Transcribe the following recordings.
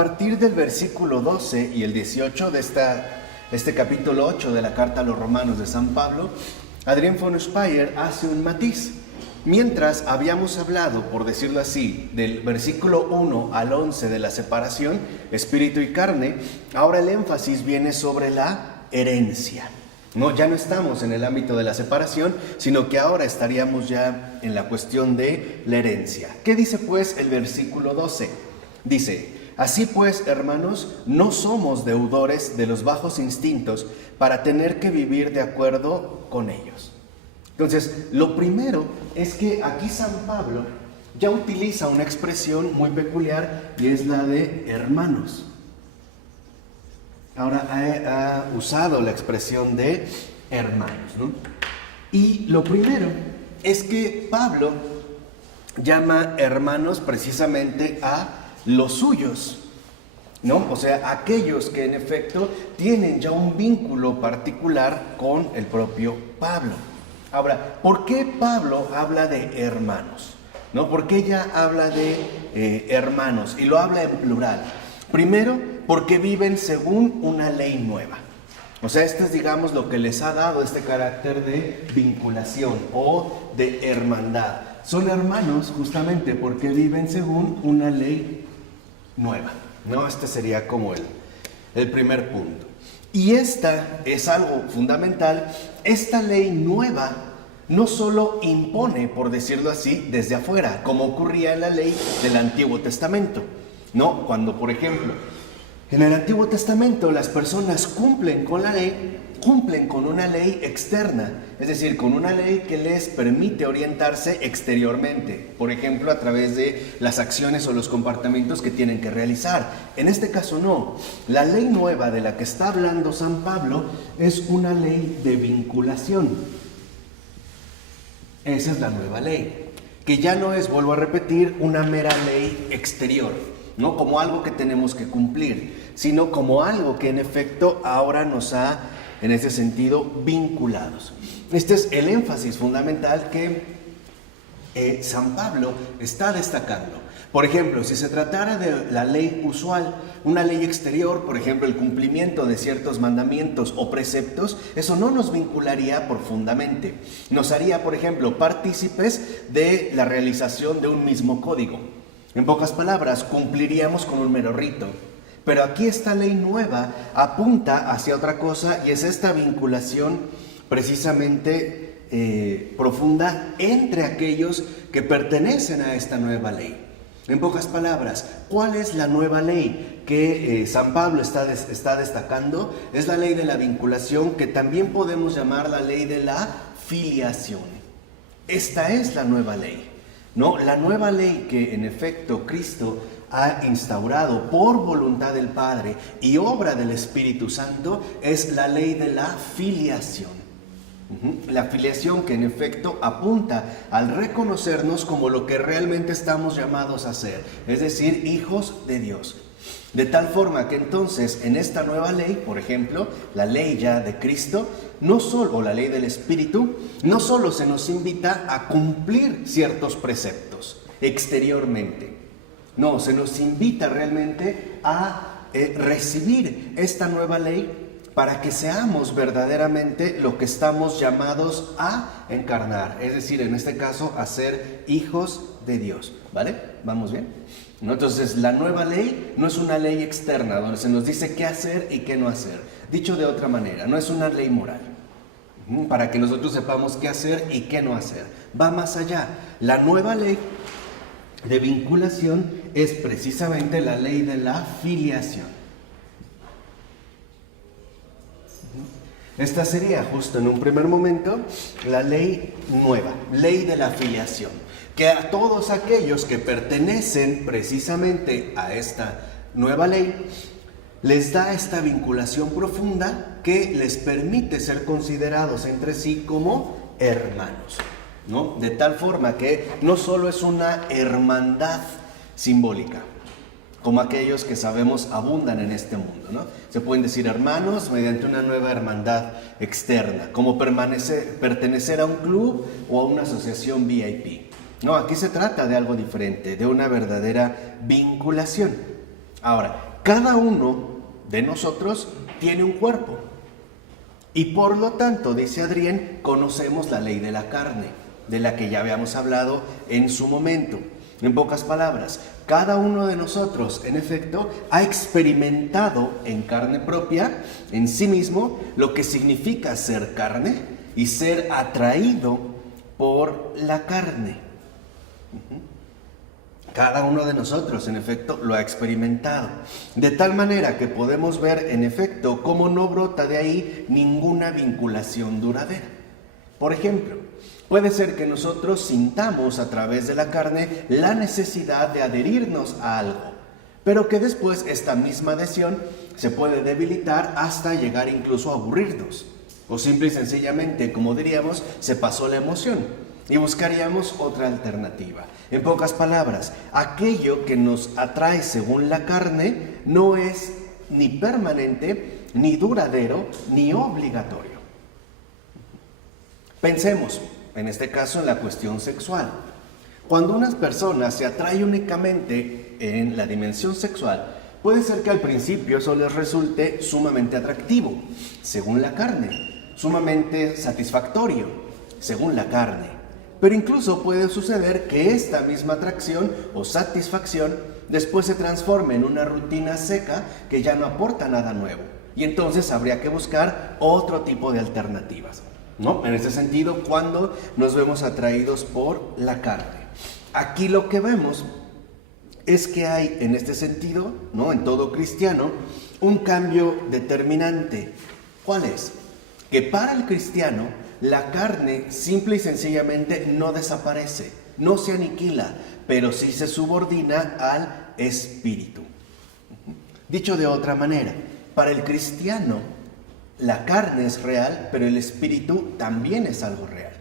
partir del versículo 12 y el 18 de este capítulo 8 de la carta a los Romanos de San Pablo, Adrián von Speyer hace un matiz. Mientras habíamos hablado, por decirlo así, del versículo 1 al 11 de la separación, espíritu y carne, ahora el énfasis viene sobre la herencia. No, ya no estamos en el ámbito de la separación, sino que ahora estaríamos ya en la cuestión de la herencia. ¿Qué dice pues el versículo 12? Dice: así pues, hermanos, no somos deudores de los bajos instintos para tener que vivir de acuerdo con ellos. Entonces, lo primero es que aquí San Pablo ya utiliza una expresión muy peculiar y es la de hermanos. Ahora ha usado la expresión de hermanos, ¿no? Y lo primero es que Pablo llama hermanos precisamente a los suyos, ¿no? O sea, aquellos que en efecto tienen ya un vínculo particular con el propio Pablo. Ahora, ¿por qué Pablo habla de hermanos? ¿No? ¿Por qué ya habla de hermanos? Y lo habla en plural. Primero, porque viven según una ley nueva. O sea, esto es, digamos, lo que les ha dado este carácter de vinculación o de hermandad. Son hermanos justamente porque viven según una ley nueva, ¿no? Este sería como el primer punto. Y esta es algo fundamental. Esta ley nueva no solo impone, por decirlo así, desde afuera, como ocurría en la ley del Antiguo Testamento, ¿no? Cuando, por ejemplo, en el Antiguo Testamento las personas cumplen con la ley, cumplen con una ley externa, es decir, con una ley que les permite orientarse exteriormente, por ejemplo, a través de las acciones o los comportamientos que tienen que realizar. En este caso no, la ley nueva de la que está hablando San Pablo es una ley de vinculación. Esa es la nueva ley, que ya no es, vuelvo a repetir, una mera ley exterior, no como algo que tenemos que cumplir, sino como algo que en efecto ahora nos ha, en ese sentido, vinculados. Este es el énfasis fundamental que San Pablo está destacando. Por ejemplo, si se tratara de la ley usual, una ley exterior, por ejemplo, el cumplimiento de ciertos mandamientos o preceptos, eso no nos vincularía profundamente. Nos haría, por ejemplo, partícipes de la realización de un mismo código. En pocas palabras, cumpliríamos con un mero rito. Pero aquí esta ley nueva apunta hacia otra cosa y es esta vinculación precisamente profunda entre aquellos que pertenecen a esta nueva ley. En pocas palabras, ¿cuál es la nueva ley que San Pablo está destacando? Es la ley de la vinculación, que también podemos llamar la ley de la filiación. Esta es la nueva ley, ¿no? La nueva ley que en efecto Cristo ha instaurado por voluntad del Padre y obra del Espíritu Santo es la ley de la filiación. La filiación que en efecto apunta al reconocernos como lo que realmente estamos llamados a ser, es decir, hijos de Dios. De tal forma que entonces en esta nueva ley, por ejemplo, la ley ya de Cristo, o la ley del Espíritu, no solo se nos invita a cumplir ciertos preceptos exteriormente, no, se nos invita realmente a recibir esta nueva ley para que seamos verdaderamente lo que estamos llamados a encarnar, es decir, en este caso, a ser hijos de Dios, ¿vale? ¿Vamos bien? ¿No? Entonces, la nueva ley no es una ley externa donde se nos dice qué hacer y qué no hacer. Dicho de otra manera, no es una ley moral para que nosotros sepamos qué hacer y qué no hacer. Va más allá. La nueva ley de vinculación es precisamente la ley de la filiación. Esta sería justo en un primer momento la ley nueva, ley de la filiación, que a todos aquellos que pertenecen precisamente a esta nueva ley les da esta vinculación profunda que les permite ser considerados entre sí como hermanos, ¿no? De tal forma que no solo es una hermandad simbólica, como aquellos que sabemos abundan en este mundo, ¿no? Se pueden decir hermanos mediante una nueva hermandad externa, como pertenecer a un club o a una asociación VIP. No, aquí se trata de algo diferente, de una verdadera vinculación. Ahora, cada uno de nosotros tiene un cuerpo. Y por lo tanto, dice Adrián, conocemos la ley de la carne, de la que ya habíamos hablado en su momento. En pocas palabras, cada uno de nosotros, en efecto, ha experimentado en carne propia, en sí mismo, lo que significa ser carne y ser atraído por la carne. Cada uno de nosotros, en efecto, lo ha experimentado. De tal manera que podemos ver, en efecto, cómo no brota de ahí ninguna vinculación duradera. Por ejemplo, puede ser que nosotros sintamos a través de la carne la necesidad de adherirnos a algo, pero que después esta misma adhesión se puede debilitar hasta llegar incluso a aburrirnos. O simple y sencillamente, como diríamos, se pasó la emoción y buscaríamos otra alternativa. En pocas palabras, aquello que nos atrae según la carne no es ni permanente, ni duradero, ni obligatorio. Pensemos, en este caso, en la cuestión sexual. Cuando una persona se atrae únicamente en la dimensión sexual, puede ser que al principio eso les resulte sumamente atractivo, según la carne, sumamente satisfactorio, según la carne. Pero incluso puede suceder que esta misma atracción o satisfacción después se transforme en una rutina seca que ya no aporta nada nuevo. Y entonces habría que buscar otro tipo de alternativas, ¿no? En este sentido, cuando nos vemos atraídos por la carne. Aquí lo que vemos es que hay en este sentido, ¿no?, en todo cristiano, un cambio determinante. ¿Cuál es? Que para el cristiano la carne simple y sencillamente no desaparece, no se aniquila, pero sí se subordina al espíritu. Dicho de otra manera, para el cristiano la carne es real, pero el espíritu también es algo real.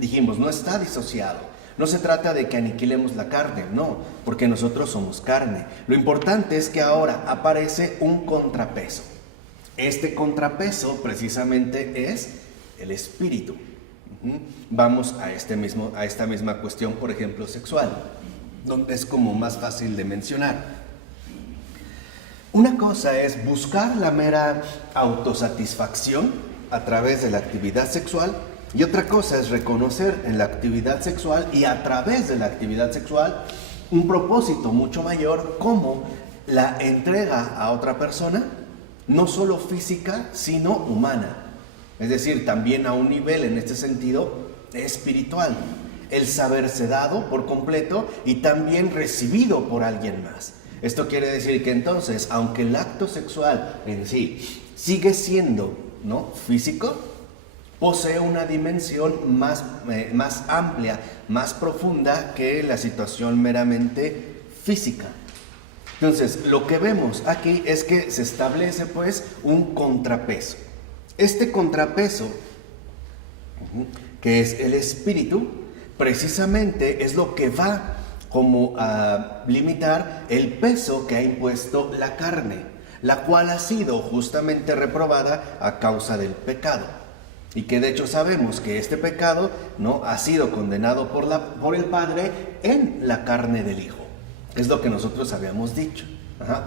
Dijimos, no está disociado. No se trata de que aniquilemos la carne, no, porque nosotros somos carne. Lo importante es que ahora aparece un contrapeso. Este contrapeso precisamente es el espíritu. Vamos a esta misma cuestión, por ejemplo, sexual, donde es como más fácil de mencionar. Una cosa es buscar la mera autosatisfacción a través de la actividad sexual, y otra cosa es reconocer en la actividad sexual y a través de la actividad sexual un propósito mucho mayor, como la entrega a otra persona, no solo física, sino humana. Es decir, también a un nivel, en este sentido, espiritual. El saberse dado por completo y también recibido por alguien más. Esto quiere decir que entonces, aunque el acto sexual en sí sigue siendo, ¿no?, físico, posee una dimensión más amplia, más profunda que la situación meramente física. Entonces, lo que vemos aquí es que se establece pues un contrapeso. Este contrapeso, que es el espíritu, precisamente es lo que va como a limitar el peso que ha impuesto la carne, la cual ha sido justamente reprobada a causa del pecado. Y que de hecho sabemos que este pecado, ¿no?, ha sido condenado por el Padre en la carne del Hijo. Es lo que nosotros habíamos dicho.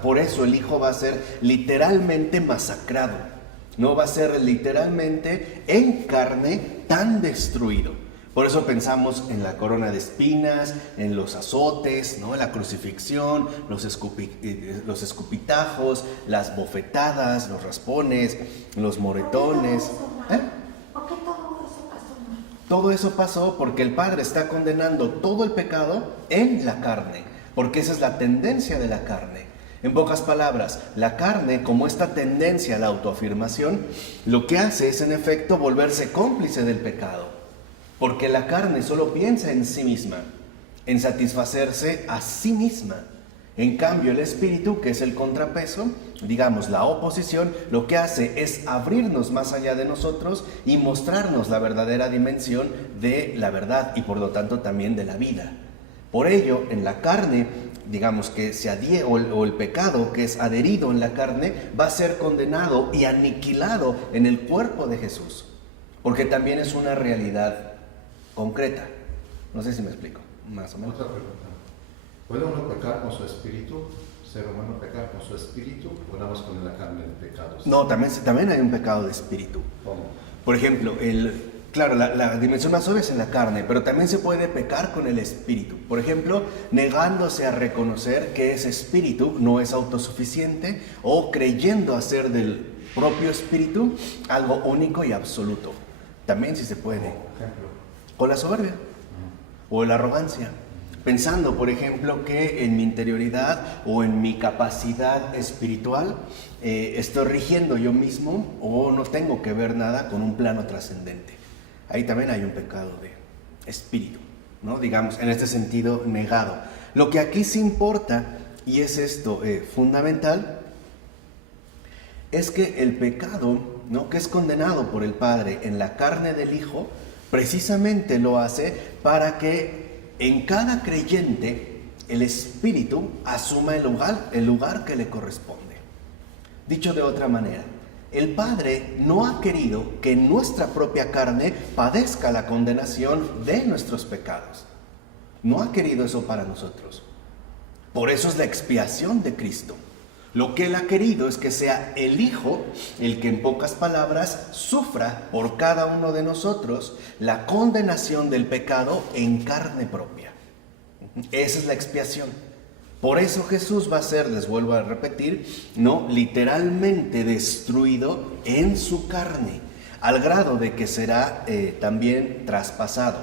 Por eso el Hijo va a ser literalmente masacrado. No va a ser literalmente en carne tan destruido. Por eso pensamos en la corona de espinas, en los azotes, ¿no?, en la crucifixión, los escupitajos, las bofetadas, los raspones, los moretones. ¿Por qué todo eso pasó? Todo eso pasó porque el Padre está condenando todo el pecado en la carne, porque esa es la tendencia de la carne. En pocas palabras, la carne, como esta tendencia a la autoafirmación, lo que hace es en efecto volverse cómplice del pecado, porque la carne solo piensa en sí misma, en satisfacerse a sí misma. En cambio, el espíritu, que es el contrapeso, digamos la oposición, lo que hace es abrirnos más allá de nosotros y mostrarnos la verdadera dimensión de la verdad y por lo tanto también de la vida. Por ello, en la carne, digamos que o el pecado que es adherido en la carne va a ser condenado y aniquilado en el cuerpo de Jesús, porque también es una realidad concreta. No sé si me explico, más o menos. Otra pregunta. ¿Puede uno pecar con su espíritu ser humano pecar con su espíritu o nada más con la carne de pecados? No, también hay un pecado de espíritu. ¿Cómo? Por ejemplo, claro, la dimensión más obvia es en la carne, pero también se puede pecar con el espíritu. Por ejemplo, negándose a reconocer que ese espíritu no es autosuficiente o creyendo hacer del propio espíritu algo único y absoluto. También sí se puede. Por ejemplo. O la soberbia o la arrogancia. Pensando, por ejemplo, que en mi interioridad o en mi capacidad espiritual estoy rigiendo yo mismo o no tengo que ver nada con un plano trascendente. Ahí también hay un pecado de espíritu, ¿no? Digamos, en este sentido negado. Lo que aquí sí importa, y es esto fundamental, es que el pecado, ¿no?, que es condenado por el Padre en la carne del Hijo, precisamente lo hace para que en cada creyente el Espíritu asuma el lugar que le corresponde. Dicho de otra manera, el Padre no ha querido que nuestra propia carne padezca la condenación de nuestros pecados. No ha querido eso para nosotros. Por eso es la expiación de Cristo. Lo que Él ha querido es que sea el Hijo el que, en pocas palabras, sufra por cada uno de nosotros la condenación del pecado en carne propia. Esa es la expiación. Por eso Jesús va a ser, les vuelvo a repetir, no literalmente destruido en su carne, al grado de que será también traspasado,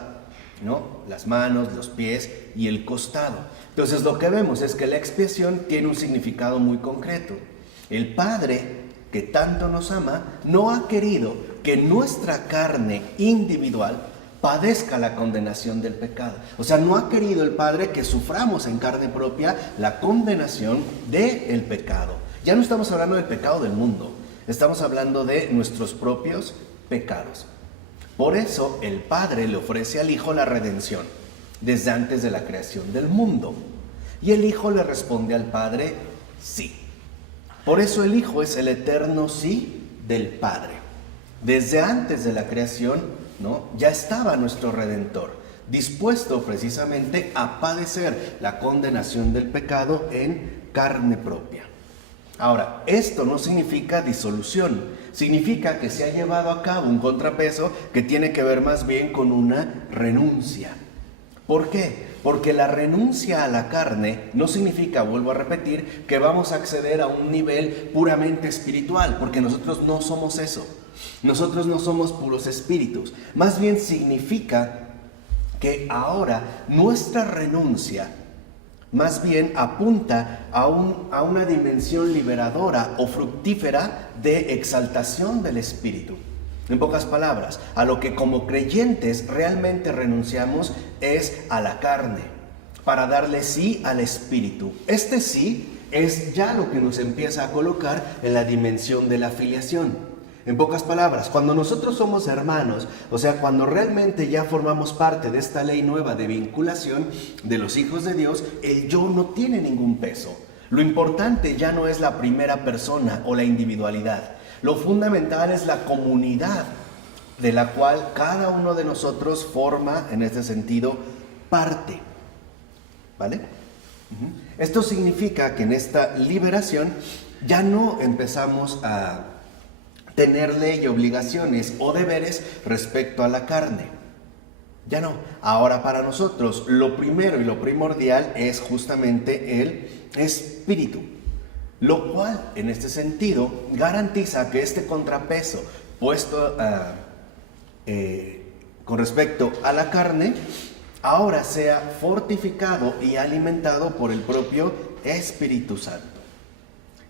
¿no? Las manos, los pies y el costado. Entonces lo que vemos es que la expiación tiene un significado muy concreto. El Padre, que tanto nos ama, no ha querido que nuestra carne individual padezca la condenación del pecado. O sea, no ha querido el Padre que suframos en carne propia la condenación del pecado. Ya no estamos hablando del pecado del mundo, estamos hablando de nuestros propios pecados. Por eso el Padre le ofrece al Hijo la redención desde antes de la creación del mundo. Y el Hijo le responde al Padre, sí. Por eso el Hijo es el eterno sí del Padre. Desde antes de la creación, ¿no?, ya estaba nuestro Redentor, dispuesto precisamente a padecer la condenación del pecado en carne propia. Ahora, esto no significa disolución, significa que se ha llevado a cabo un contrapeso que tiene que ver más bien con una renuncia. ¿Por qué? Porque la renuncia a la carne no significa, vuelvo a repetir, que vamos a acceder a un nivel puramente espiritual, porque nosotros no somos eso. Nosotros no somos puros espíritus. Más bien significa que ahora nuestra renuncia más bien apunta a una dimensión liberadora o fructífera de exaltación del espíritu. En pocas palabras, a lo que como creyentes realmente renunciamos es a la carne, para darle sí al espíritu. Este sí es ya lo que nos empieza a colocar en la dimensión de la filiación. En pocas palabras, cuando nosotros somos hermanos, o sea, cuando realmente ya formamos parte de esta ley nueva de vinculación de los hijos de Dios, el yo no tiene ningún peso. Lo importante ya no es la primera persona o la individualidad. Lo fundamental es la comunidad de la cual cada uno de nosotros forma, en este sentido, parte. ¿Vale? Esto significa que en esta liberación ya no empezamos a tener ley y obligaciones o deberes respecto a la carne. Ya no. Ahora para nosotros lo primero y lo primordial es justamente el espíritu. Lo cual, en este sentido, garantiza que este contrapeso puesto con respecto a la carne, ahora sea fortificado y alimentado por el propio Espíritu Santo.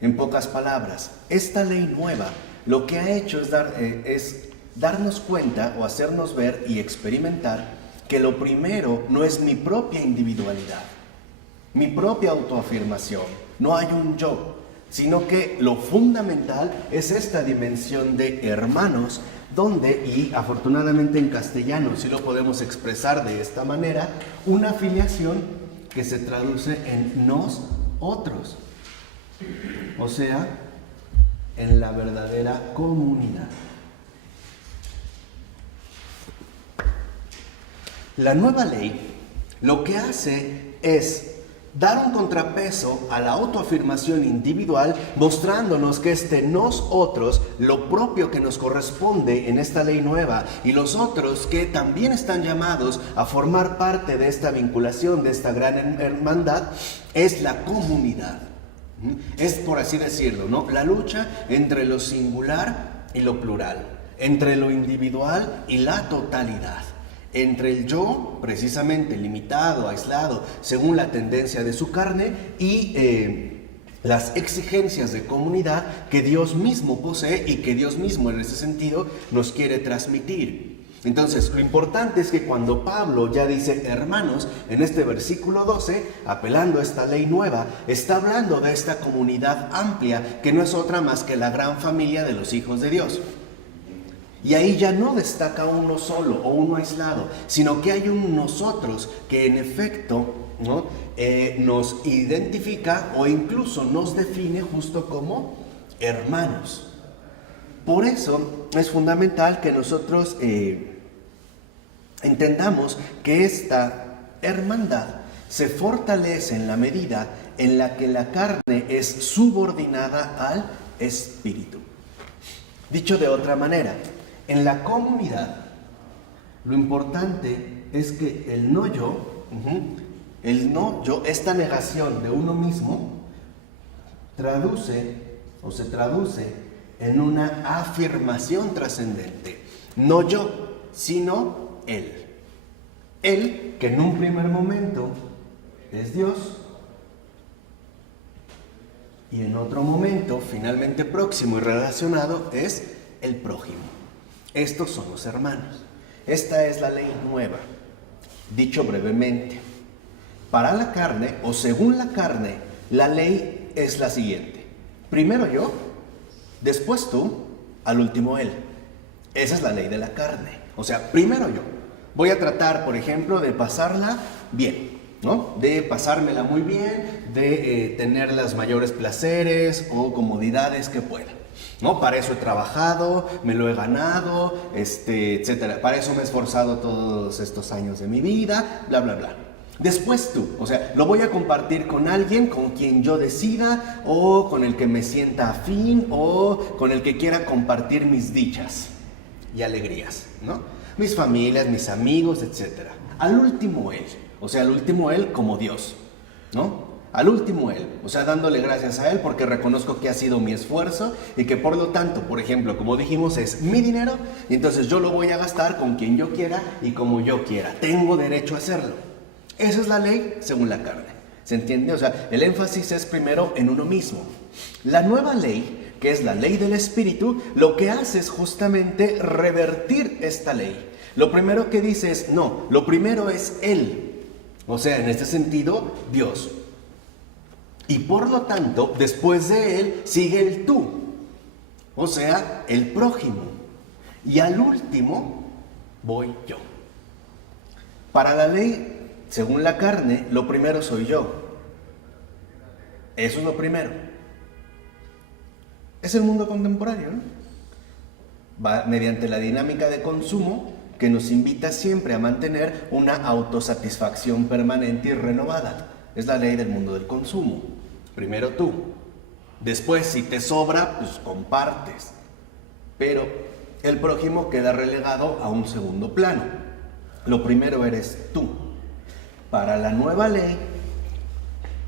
En pocas palabras, esta ley nueva lo que ha hecho es darnos cuenta o hacernos ver y experimentar que lo primero no es mi propia individualidad, mi propia autoafirmación, no hay un yo, sino que lo fundamental es esta dimensión de hermanos, donde, y afortunadamente en castellano sí lo podemos expresar de esta manera, una filiación que se traduce en nos otros, o sea, en la verdadera comunidad. La nueva ley lo que hace es dar un contrapeso a la autoafirmación individual, mostrándonos que nosotros, lo propio que nos corresponde en esta ley nueva, y los otros que también están llamados a formar parte de esta vinculación, de esta gran hermandad, es la comunidad. Es, por así decirlo, ¿no?, la lucha entre lo singular y lo plural, entre lo individual y la totalidad. Entre el yo, precisamente limitado, aislado, según la tendencia de su carne, y las exigencias de comunidad que Dios mismo posee y que Dios mismo en ese sentido nos quiere transmitir. Entonces, lo importante es que cuando Pablo ya dice hermanos, en este versículo 12, apelando a esta ley nueva, está hablando de esta comunidad amplia que no es otra más que la gran familia de los hijos de Dios. Y ahí ya no destaca uno solo o uno aislado, sino que hay un nosotros que en efecto, ¿no?, nos identifica o incluso nos define justo como hermanos. Por eso es fundamental que nosotros entendamos que esta hermandad se fortalece en la medida en la que la carne es subordinada al espíritu. Dicho de otra manera, en la comunidad, lo importante es que el no yo, esta negación de uno mismo, se traduce en una afirmación trascendente. No yo, sino Él. Él, que en un primer momento es Dios, y en otro momento, finalmente próximo y relacionado, es el prójimo. Estos son los hermanos. Esta es la ley nueva. Dicho brevemente, para la carne, o según la carne, la ley es la siguiente. Primero yo, después tú, al último él. Esa es la ley de la carne. O sea, primero yo. Voy a tratar, por ejemplo, de pasarla bien, ¿no? De pasármela muy bien, de tener los mayores placeres o comodidades que pueda, ¿no? Para eso he trabajado, me lo he ganado, etcétera. Para eso me he esforzado todos estos años de mi vida, bla, bla, bla. Después tú, o sea, lo voy a compartir con alguien con quien yo decida, o con el que me sienta afín, o con el que quiera compartir mis dichas y alegrías, ¿no? Mis familias, mis amigos, etcétera. Al último él, o sea, al último él como Dios, ¿no? Al último él, o sea, dándole gracias a él porque reconozco que ha sido mi esfuerzo y que por lo tanto, por ejemplo, como dijimos, es mi dinero y entonces yo lo voy a gastar con quien yo quiera y como yo quiera. Tengo derecho a hacerlo. Esa es la ley según la carne. ¿Se entiende? O sea, el énfasis es primero en uno mismo. La nueva ley, que es la ley del Espíritu, lo que hace es justamente revertir esta ley. Lo primero que dice es, no, lo primero es Él. O sea, en este sentido, Dios. Y por lo tanto, después de Él, sigue el tú. O sea, el prójimo. Y al último, voy yo. Para la ley, según la carne, lo primero soy yo. Eso es lo primero. Es el mundo contemporáneo, ¿no? Va mediante la dinámica de consumo que nos invita siempre a mantener una autosatisfacción permanente y renovada. Es la ley del mundo del consumo. Primero tú. Después, si te sobra, pues compartes. Pero el prójimo queda relegado a un segundo plano. Lo primero eres tú. Para la nueva ley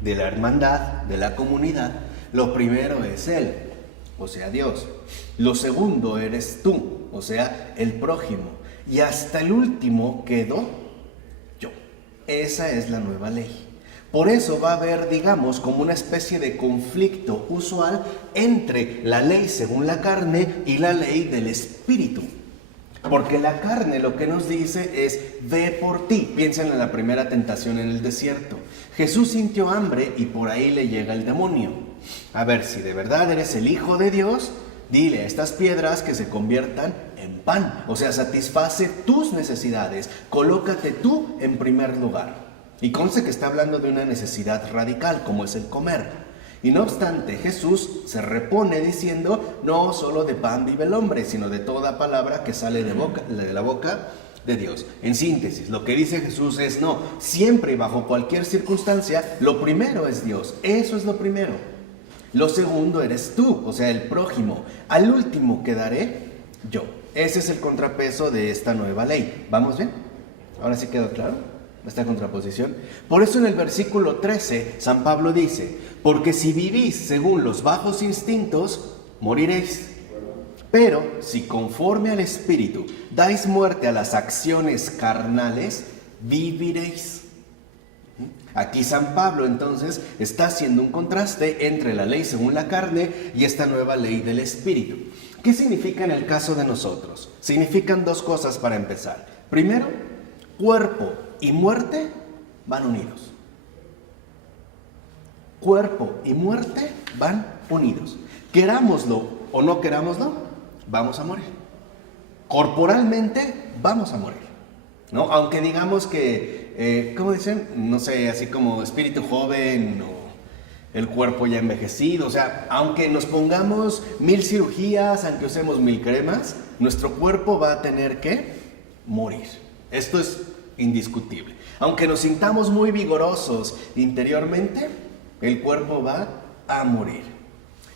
de la hermandad, de la comunidad, lo primero es Él, o sea, Dios. Lo segundo eres tú, o sea, el prójimo. Y hasta el último quedo yo. Esa es la nueva ley. Por eso va a haber, digamos, como una especie de conflicto usual entre la ley según la carne y la ley del Espíritu. Porque la carne lo que nos dice es, ve por ti. Piensen en la primera tentación en el desierto. Jesús sintió hambre y por ahí le llega el demonio. A ver, si de verdad eres el Hijo de Dios, dile a estas piedras que se conviertan en pan. O sea, satisface tus necesidades. Colócate tú en primer lugar. Y conste que está hablando de una necesidad radical, como es el comer. Y no obstante, Jesús se repone diciendo, no solo de pan vive el hombre, sino de toda palabra que sale de la boca de Dios. En síntesis, lo que dice Jesús es, no, siempre y bajo cualquier circunstancia, lo primero es Dios. Eso es lo primero. Lo segundo eres tú, o sea, el prójimo. Al último quedaré yo. Ese es el contrapeso de esta nueva ley. ¿Vamos bien? ¿Ahora sí quedó claro esta contraposición? Por eso en el versículo 13, San Pablo dice, porque si vivís según los bajos instintos, moriréis. Pero si conforme al Espíritu dais muerte a las acciones carnales, viviréis. Aquí San Pablo entonces está haciendo un contraste entre la ley según la carne y esta nueva ley del Espíritu. ¿Qué significa en el caso de nosotros? Significan dos cosas para empezar. Primero, cuerpo y muerte van unidos. Cuerpo y muerte van unidos. Querámoslo o no querámoslo, vamos a morir. Corporalmente vamos a morir, ¿no? Aunque digamos que, ¿cómo dicen? No sé, así como espíritu joven o el cuerpo ya envejecido. O sea, aunque nos pongamos 1000 cirugías, aunque usemos 1000 cremas, nuestro cuerpo va a tener que morir. Esto es indiscutible. Aunque nos sintamos muy vigorosos interiormente, el cuerpo va a morir.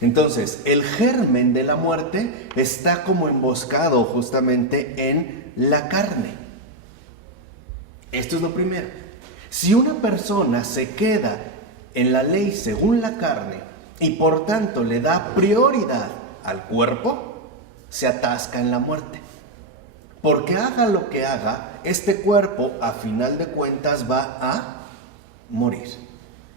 Entonces, el germen de la muerte está como emboscado justamente en la carne. Esto es lo primero. Si una persona se queda en la ley según la carne y por tanto le da prioridad al cuerpo, se atasca en la muerte. Porque haga lo que haga, este cuerpo a final de cuentas va a morir.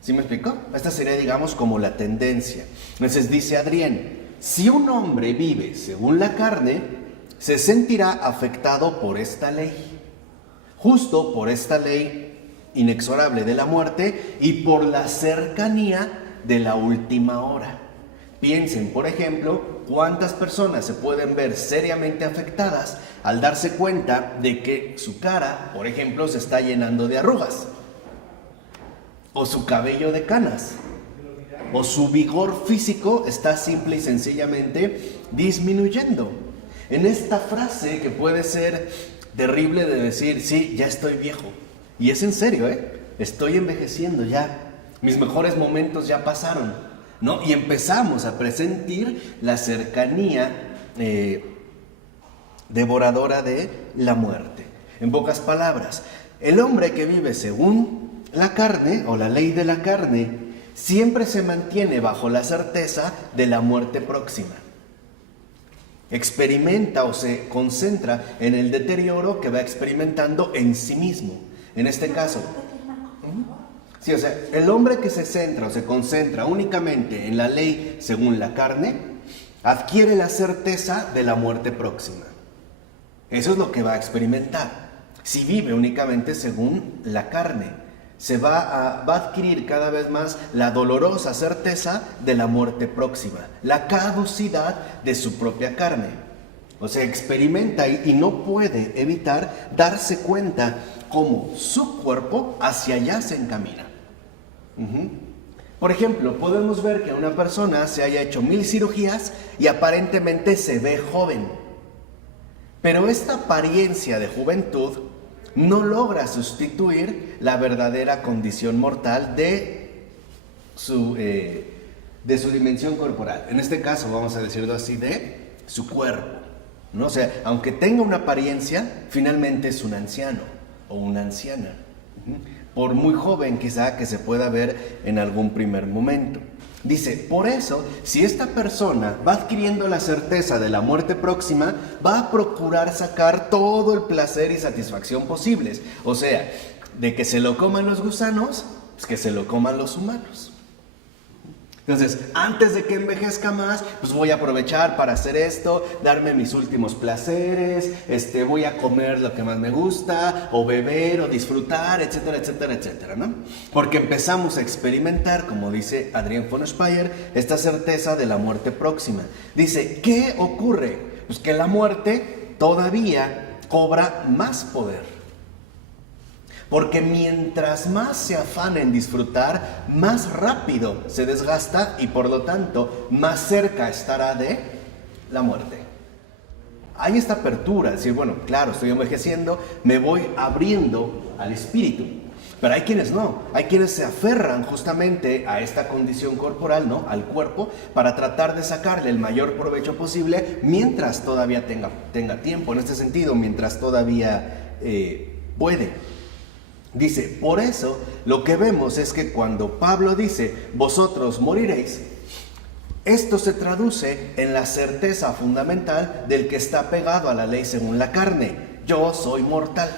¿Sí me explico? Esta sería, digamos, como la tendencia. Entonces dice Adrián, si un hombre vive según la carne, se sentirá afectado por esta ley. Justo por esta ley inexorable de la muerte y por la cercanía de la última hora. Piensen, por ejemplo, cuántas personas se pueden ver seriamente afectadas al darse cuenta de que su cara, por ejemplo, se está llenando de arrugas, o su cabello de canas, o su vigor físico está simple y sencillamente disminuyendo. En esta frase que puede ser terrible de decir, sí, ya estoy viejo, y es en serio, estoy envejeciendo ya, mis mejores momentos ya pasaron, ¿no? Y empezamos a presentir la cercanía devoradora de la muerte. En pocas palabras, el hombre que vive según la carne o la ley de la carne siempre se mantiene bajo la certeza de la muerte próxima. Experimenta o se concentra en el deterioro que va experimentando en sí mismo. En este caso, sí, o sea, el hombre que se centra o se concentra únicamente en la ley según la carne, adquiere la certeza de la muerte próxima. Eso es lo que va a experimentar. Si vive únicamente según la carne, se va a adquirir cada vez más la dolorosa certeza de la muerte próxima, la caducidad de su propia carne. O sea, experimenta y no puede evitar darse cuenta cómo su cuerpo hacia allá se encamina. Por ejemplo, podemos ver que una persona se haya hecho 1000 cirugías y aparentemente se ve joven. Pero esta apariencia de juventud no logra sustituir la verdadera condición mortal de su dimensión corporal. En este caso, vamos a decirlo así, de su cuerpo, ¿no? O sea, aunque tenga una apariencia, finalmente es un anciano o una anciana. Por muy joven quizá que se pueda ver en algún primer momento. Dice, por eso, si esta persona va adquiriendo la certeza de la muerte próxima, va a procurar sacar todo el placer y satisfacción posibles. O sea, de que se lo coman los gusanos, pues que se lo coman los humanos. Entonces, antes de que envejezca más, pues voy a aprovechar para hacer esto, darme mis últimos placeres, voy a comer lo que más me gusta, o beber, o disfrutar, etcétera, etcétera, etcétera, ¿no? Porque empezamos a experimentar, como dice Adrián von Speyer, esta certeza de la muerte próxima. Dice, ¿qué ocurre? Pues que la muerte todavía cobra más poder. Porque mientras más se afana en disfrutar, más rápido se desgasta y por lo tanto más cerca estará de la muerte. Hay esta apertura, decir, bueno, claro, estoy envejeciendo, me voy abriendo al espíritu. Pero hay quienes no, hay quienes se aferran justamente a esta condición corporal, ¿no? Al cuerpo, para tratar de sacarle el mayor provecho posible mientras todavía tenga tiempo, en este sentido, mientras todavía puede. Dice, por eso lo que vemos es que cuando Pablo dice, vosotros moriréis, esto se traduce en la certeza fundamental del que está pegado a la ley según la carne. Yo soy mortal.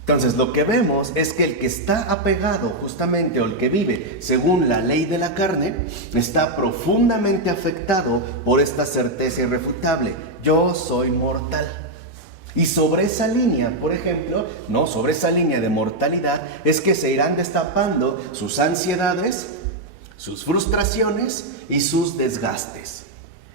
Entonces lo que vemos es que el que está apegado justamente o el que vive según la ley de la carne está profundamente afectado por esta certeza irrefutable. Yo soy mortal. Y sobre esa línea, por ejemplo, no, sobre esa línea de mortalidad es que se irán destapando sus ansiedades, sus frustraciones y sus desgastes.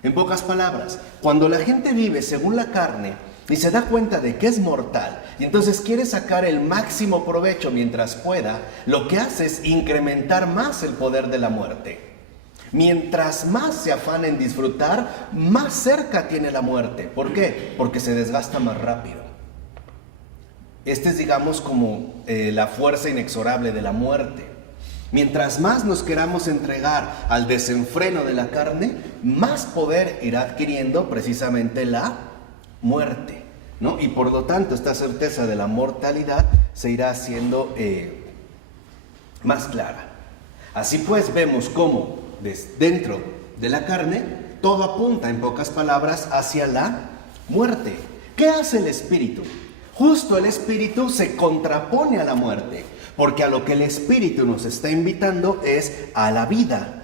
En pocas palabras, cuando la gente vive según la carne y se da cuenta de que es mortal y entonces quiere sacar el máximo provecho mientras pueda, lo que hace es incrementar más el poder de la muerte. Mientras más se afana en disfrutar, más cerca tiene la muerte. ¿Por qué? Porque se desgasta más rápido. Este es, digamos, como la fuerza inexorable de la muerte. Mientras más nos queramos entregar al desenfreno de la carne, más poder irá adquiriendo precisamente la muerte, ¿no? Y por lo tanto esta certeza de la mortalidad se irá haciendo más clara. Así pues vemos cómo dentro de la carne todo apunta, en pocas palabras, hacia la muerte. ¿Qué hace el espíritu? Justo el espíritu se contrapone a la muerte, porque a lo que el espíritu nos está invitando es a la vida.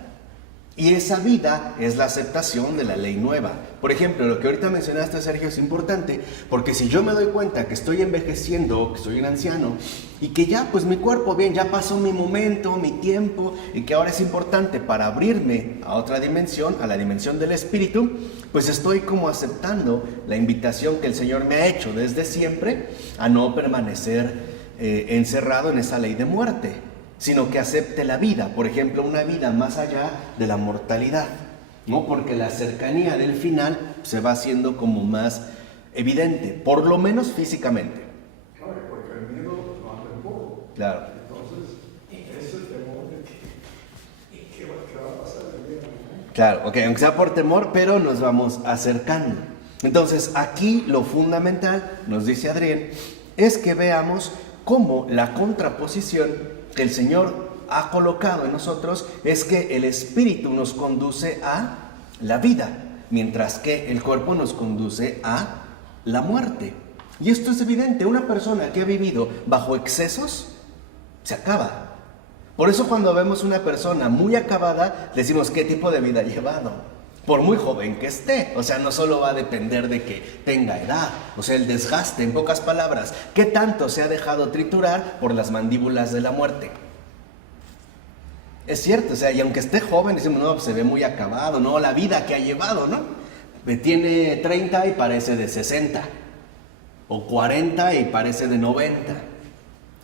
Y esa vida es la aceptación de la ley nueva. Por ejemplo, lo que ahorita mencionaste, Sergio, es importante, porque si yo me doy cuenta que estoy envejeciendo, que soy un anciano, y que ya, pues mi cuerpo, bien, ya pasó mi momento, mi tiempo, y que ahora es importante para abrirme a otra dimensión, a la dimensión del espíritu, pues estoy como aceptando la invitación que el Señor me ha hecho desde siempre a no permanecer encerrado en esa ley de muerte, sino que acepte la vida, por ejemplo, una vida más allá de la mortalidad, ¿no? Porque la cercanía del final se va haciendo como más evidente, por lo menos físicamente. Claro, porque el miedo no anda en poco. Claro. Entonces, ese temor de qué va a pasar el día de mañana. Claro, ok, aunque sea por temor, pero nos vamos acercando. Entonces, aquí lo fundamental, nos dice Adrián, es que veamos cómo la contraposición que el Señor ha colocado en nosotros es que el espíritu nos conduce a la vida, mientras que el cuerpo nos conduce a la muerte. Y esto es evidente, una persona que ha vivido bajo excesos se acaba. Por eso cuando vemos una persona muy acabada, decimos qué tipo de vida ha llevado, por muy joven que esté. O sea, no solo va a depender de que tenga edad, o sea, el desgaste, en pocas palabras, qué tanto se ha dejado triturar por las mandíbulas de la muerte. Es cierto, o sea, y aunque esté joven, decimos, no, pues se ve muy acabado, no, la vida que ha llevado, ¿no? Tiene 30 y parece de 60, o 40 y parece de 90,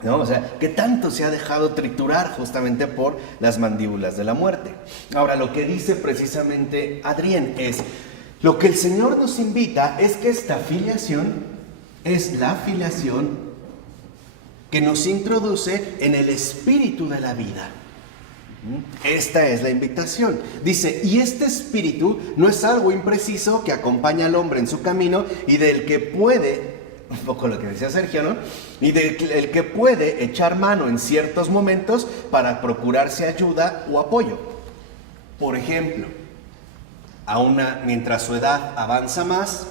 ¿no? O sea, ¿qué tanto se ha dejado triturar justamente por las mandíbulas de la muerte? Ahora, lo que dice precisamente Adrián es, lo que el Señor nos invita es que esta filiación es la filiación que nos introduce en el espíritu de la vida. Esta es la invitación. Dice, y este espíritu no es algo impreciso que acompaña al hombre en su camino y del que puede, un poco lo que decía Sergio, ¿no? Y del que puede echar mano en ciertos momentos para procurarse ayuda o apoyo. Por ejemplo, mientras su edad avanza más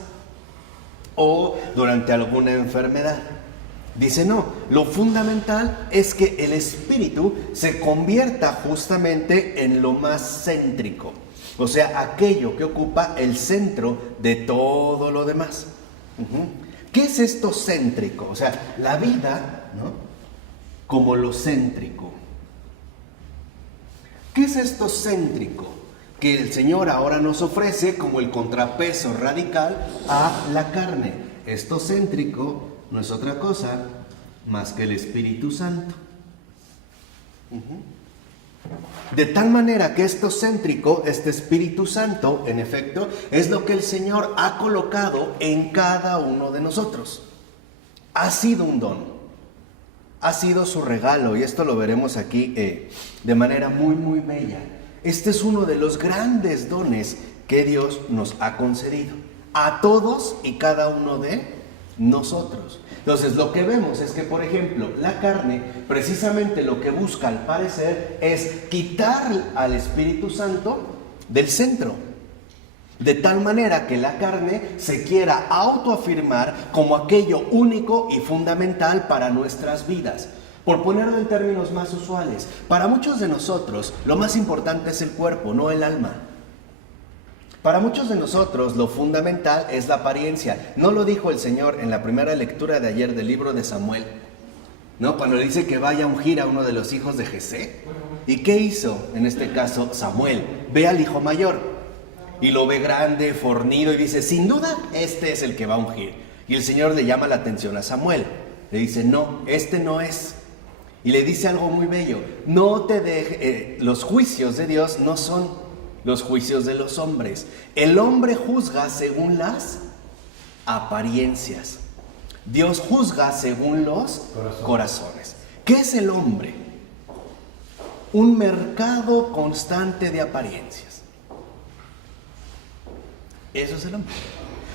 o durante alguna enfermedad. Dice no, lo fundamental es que el espíritu se convierta justamente en lo más céntrico, o sea, aquello que ocupa el centro de todo lo demás. ¿Qué es esto céntrico? O sea, la vida, ¿no? Como lo céntrico. ¿Qué es esto céntrico? Que el Señor ahora nos ofrece como el contrapeso radical a la carne. Esto céntrico no es otra cosa más que el Espíritu Santo. De tal manera que esto céntrico, este Espíritu Santo, en efecto, es lo que el Señor ha colocado en cada uno de nosotros. Ha sido un don, ha sido su regalo, y esto lo veremos aquí de manera muy, muy bella. Este es uno de los grandes dones que Dios nos ha concedido a todos y cada uno de nosotros. Entonces, lo que vemos es que, por ejemplo, la carne, precisamente lo que busca al parecer es quitar al Espíritu Santo del centro, de tal manera que la carne se quiera autoafirmar como aquello único y fundamental para nuestras vidas. Por ponerlo en términos más usuales, para muchos de nosotros lo más importante es el cuerpo, no el alma. Para muchos de nosotros lo fundamental es la apariencia. ¿No lo dijo el Señor en la primera lectura de ayer del libro de Samuel? ¿No? Cuando le dice que vaya a ungir a uno de los hijos de Jesé. ¿Y qué hizo en este caso Samuel? Ve al hijo mayor y lo ve grande, fornido, y dice, sin duda, este es el que va a ungir. Y el Señor le llama la atención a Samuel. Le dice, no, este no es. Y le dice algo muy bello. No te dejes, los juicios de Dios no son los juicios de los hombres. El hombre juzga según las apariencias. Dios juzga según los corazones. ¿Qué es el hombre? Un mercado constante de apariencias. Eso es el hombre.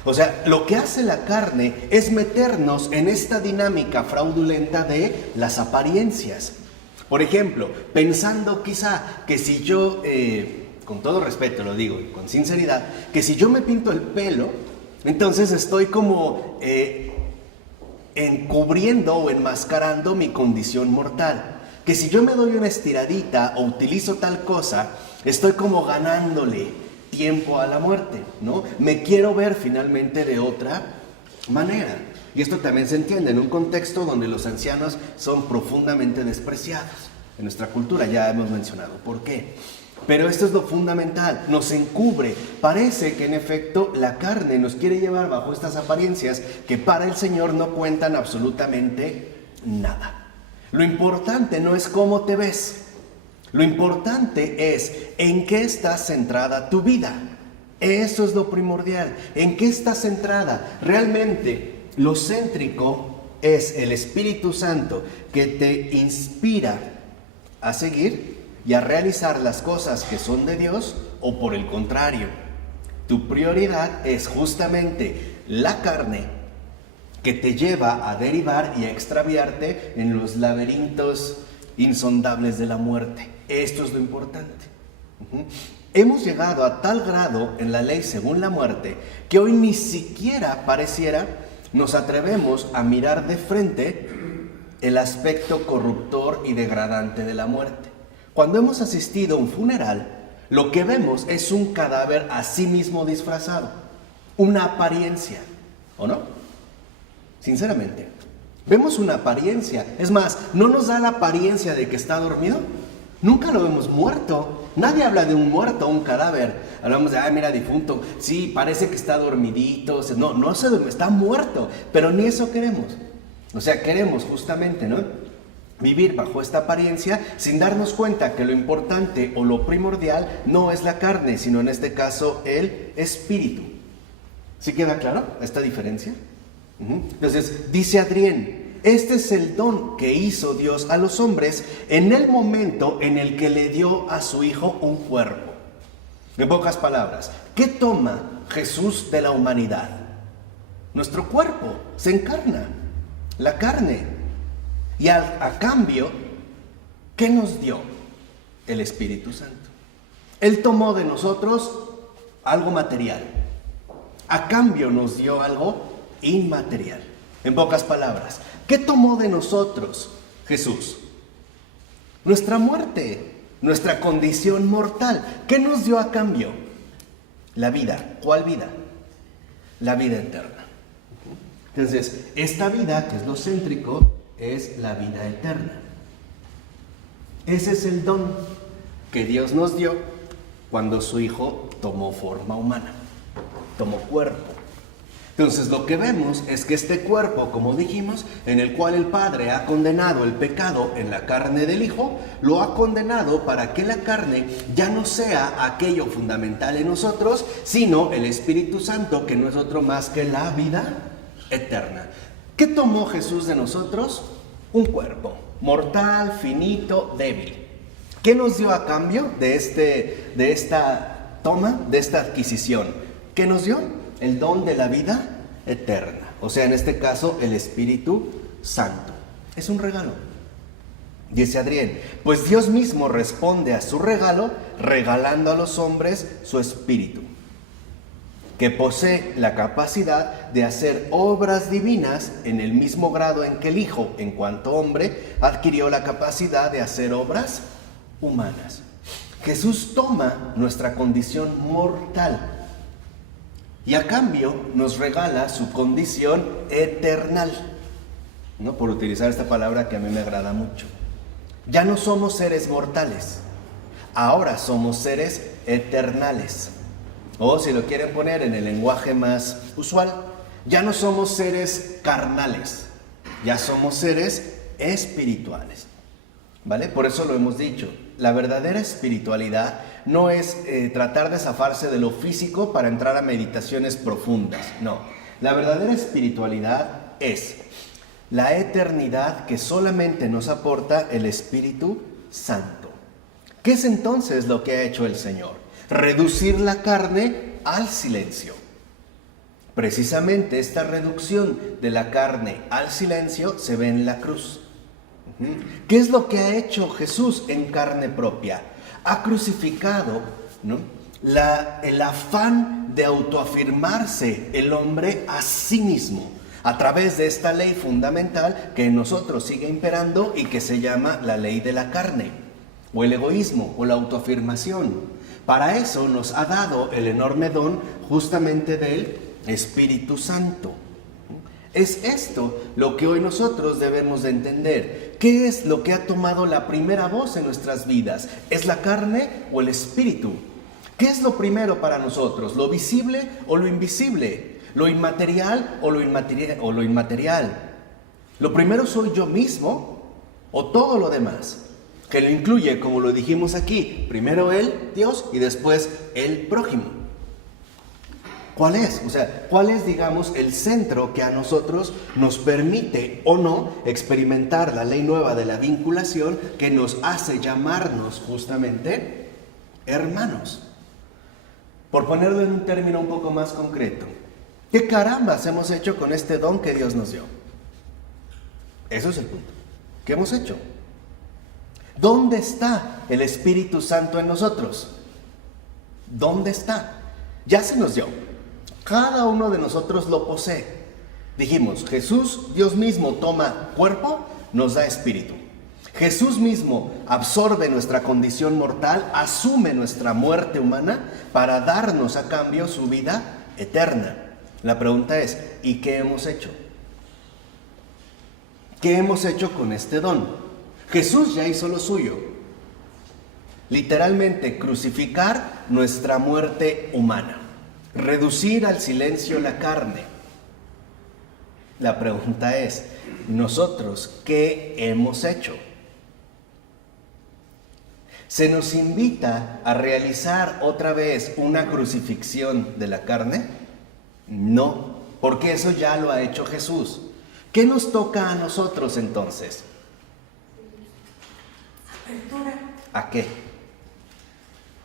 O sea, lo que hace la carne es meternos en esta dinámica fraudulenta de las apariencias. Por ejemplo, pensando quizá que si yo, con todo respeto lo digo y con sinceridad, que si yo me pinto el pelo, entonces estoy como encubriendo o enmascarando mi condición mortal. Que si yo me doy una estiradita o utilizo tal cosa, estoy como ganándole tiempo a la muerte, ¿no? Me quiero ver finalmente de otra manera. Y esto también se entiende en un contexto donde los ancianos son profundamente despreciados. En nuestra cultura ya hemos mencionado por qué. Pero esto es lo fundamental, nos encubre. Parece que en efecto la carne nos quiere llevar bajo estas apariencias que para el Señor no cuentan absolutamente nada. Lo importante no es cómo te ves. Lo importante es en qué está centrada tu vida. Eso es lo primordial. ¿En qué está centrada? Realmente lo céntrico es el Espíritu Santo que te inspira a seguir y a realizar las cosas que son de Dios, o por el contrario, tu prioridad es justamente la carne que te lleva a derivar y a extraviarte en los laberintos insondables de la muerte. Esto es lo importante. Hemos llegado a tal grado en la ley según la muerte que hoy ni siquiera pareciera nos atrevemos a mirar de frente el aspecto corruptor y degradante de la muerte. Cuando hemos asistido a un funeral, lo que vemos es un cadáver a sí mismo disfrazado, una apariencia, ¿o no? Sinceramente, vemos una apariencia. Es más, no nos da la apariencia de que está dormido. Nunca lo vemos muerto. Nadie habla de un muerto, un cadáver. Hablamos de, mira, difunto. Sí, parece que está dormidito. No se duerme, está muerto. Pero ni eso queremos. O sea, queremos justamente, ¿no?, vivir bajo esta apariencia sin darnos cuenta que lo importante o lo primordial no es la carne, sino en este caso el espíritu. ¿Sí queda claro esta diferencia? Entonces, dice Adrián, este es el don que hizo Dios a los hombres en el momento en el que le dio a su Hijo un cuerpo. En pocas palabras, ¿qué toma Jesús de la humanidad? Nuestro cuerpo, se encarna, la carne. Y a cambio, ¿qué nos dio? El Espíritu Santo. Él tomó de nosotros algo material. A cambio nos dio algo inmaterial. En pocas palabras, ¿qué tomó de nosotros Jesús? Nuestra muerte, nuestra condición mortal. ¿Qué nos dio a cambio? La vida. ¿Cuál vida? La vida eterna. Entonces, esta vida, que es lo céntrico, es la vida eterna. Ese es el don que Dios nos dio cuando su Hijo tomó forma humana, tomó cuerpo. Entonces lo que vemos es que este cuerpo, como dijimos, en el cual el Padre ha condenado el pecado en la carne del Hijo, lo ha condenado para que la carne ya no sea aquello fundamental en nosotros, sino el Espíritu Santo, que no es otro más que la vida eterna. ¿Qué tomó Jesús de nosotros? Un cuerpo mortal, finito, débil. ¿Qué nos dio a cambio de esta toma, de esta adquisición? ¿Qué nos dio? El don de la vida eterna. O sea, en este caso, el Espíritu Santo. Es un regalo. Dice Adrián, pues Dios mismo responde a su regalo regalando a los hombres su Espíritu, que posee la capacidad de hacer obras divinas en el mismo grado en que el Hijo, en cuanto hombre, adquirió la capacidad de hacer obras humanas. Jesús toma nuestra condición mortal y a cambio nos regala su condición eternal, ¿no? Por utilizar esta palabra que a mí me agrada mucho. Ya no somos seres mortales, ahora somos seres eternales. O si lo quieren poner en el lenguaje más usual, ya no somos seres carnales, ya somos seres espirituales. ¿Vale? Por eso lo hemos dicho, la verdadera espiritualidad no es tratar de zafarse de lo físico para entrar a meditaciones profundas, no. La verdadera espiritualidad es la eternidad que solamente nos aporta el Espíritu Santo. ¿Qué es entonces lo que ha hecho el Señor? Reducir la carne al silencio. Precisamente esta reducción de la carne al silencio se ve en la cruz. ¿Qué es lo que ha hecho Jesús en carne propia? Ha crucificado, ¿no?, el afán de autoafirmarse el hombre a sí mismo a través de esta ley fundamental que en nosotros sigue imperando y que se llama la ley de la carne, o el egoísmo, o la autoafirmación. Para eso nos ha dado el enorme don justamente del Espíritu Santo. Es esto lo que hoy nosotros debemos de entender. ¿Qué es lo que ha tomado la primera voz en nuestras vidas? ¿Es la carne o el espíritu? ¿Qué es lo primero para nosotros? ¿Lo visible o lo invisible? ¿Lo inmaterial o lo inmaterial? ¿Lo primero soy yo mismo o todo lo demás? Que lo incluye, como lo dijimos aquí, primero Él, Dios, y después el prójimo. ¿Cuál es? O sea, ¿cuál es, digamos, el centro que a nosotros nos permite o no experimentar la ley nueva de la vinculación que nos hace llamarnos justamente hermanos? Por ponerlo en un término un poco más concreto, ¿qué carambas hemos hecho con este don que Dios nos dio? Eso es el punto. ¿Qué hemos hecho? ¿Dónde está el Espíritu Santo en nosotros? ¿Dónde está? Ya se nos dio. Cada uno de nosotros lo posee. Dijimos, Jesús, Dios mismo, toma cuerpo, nos da espíritu. Jesús mismo absorbe nuestra condición mortal, asume nuestra muerte humana para darnos a cambio su vida eterna. La pregunta es, ¿y qué hemos hecho? ¿Qué hemos hecho con este don? Jesús ya hizo lo suyo. Literalmente, crucificar nuestra muerte humana. Reducir al silencio la carne. La pregunta es, ¿nosotros qué hemos hecho? ¿Se nos invita a realizar otra vez una crucifixión de la carne? No, porque eso ya lo ha hecho Jesús. ¿Qué nos toca a nosotros entonces? Apertura. ¿A qué?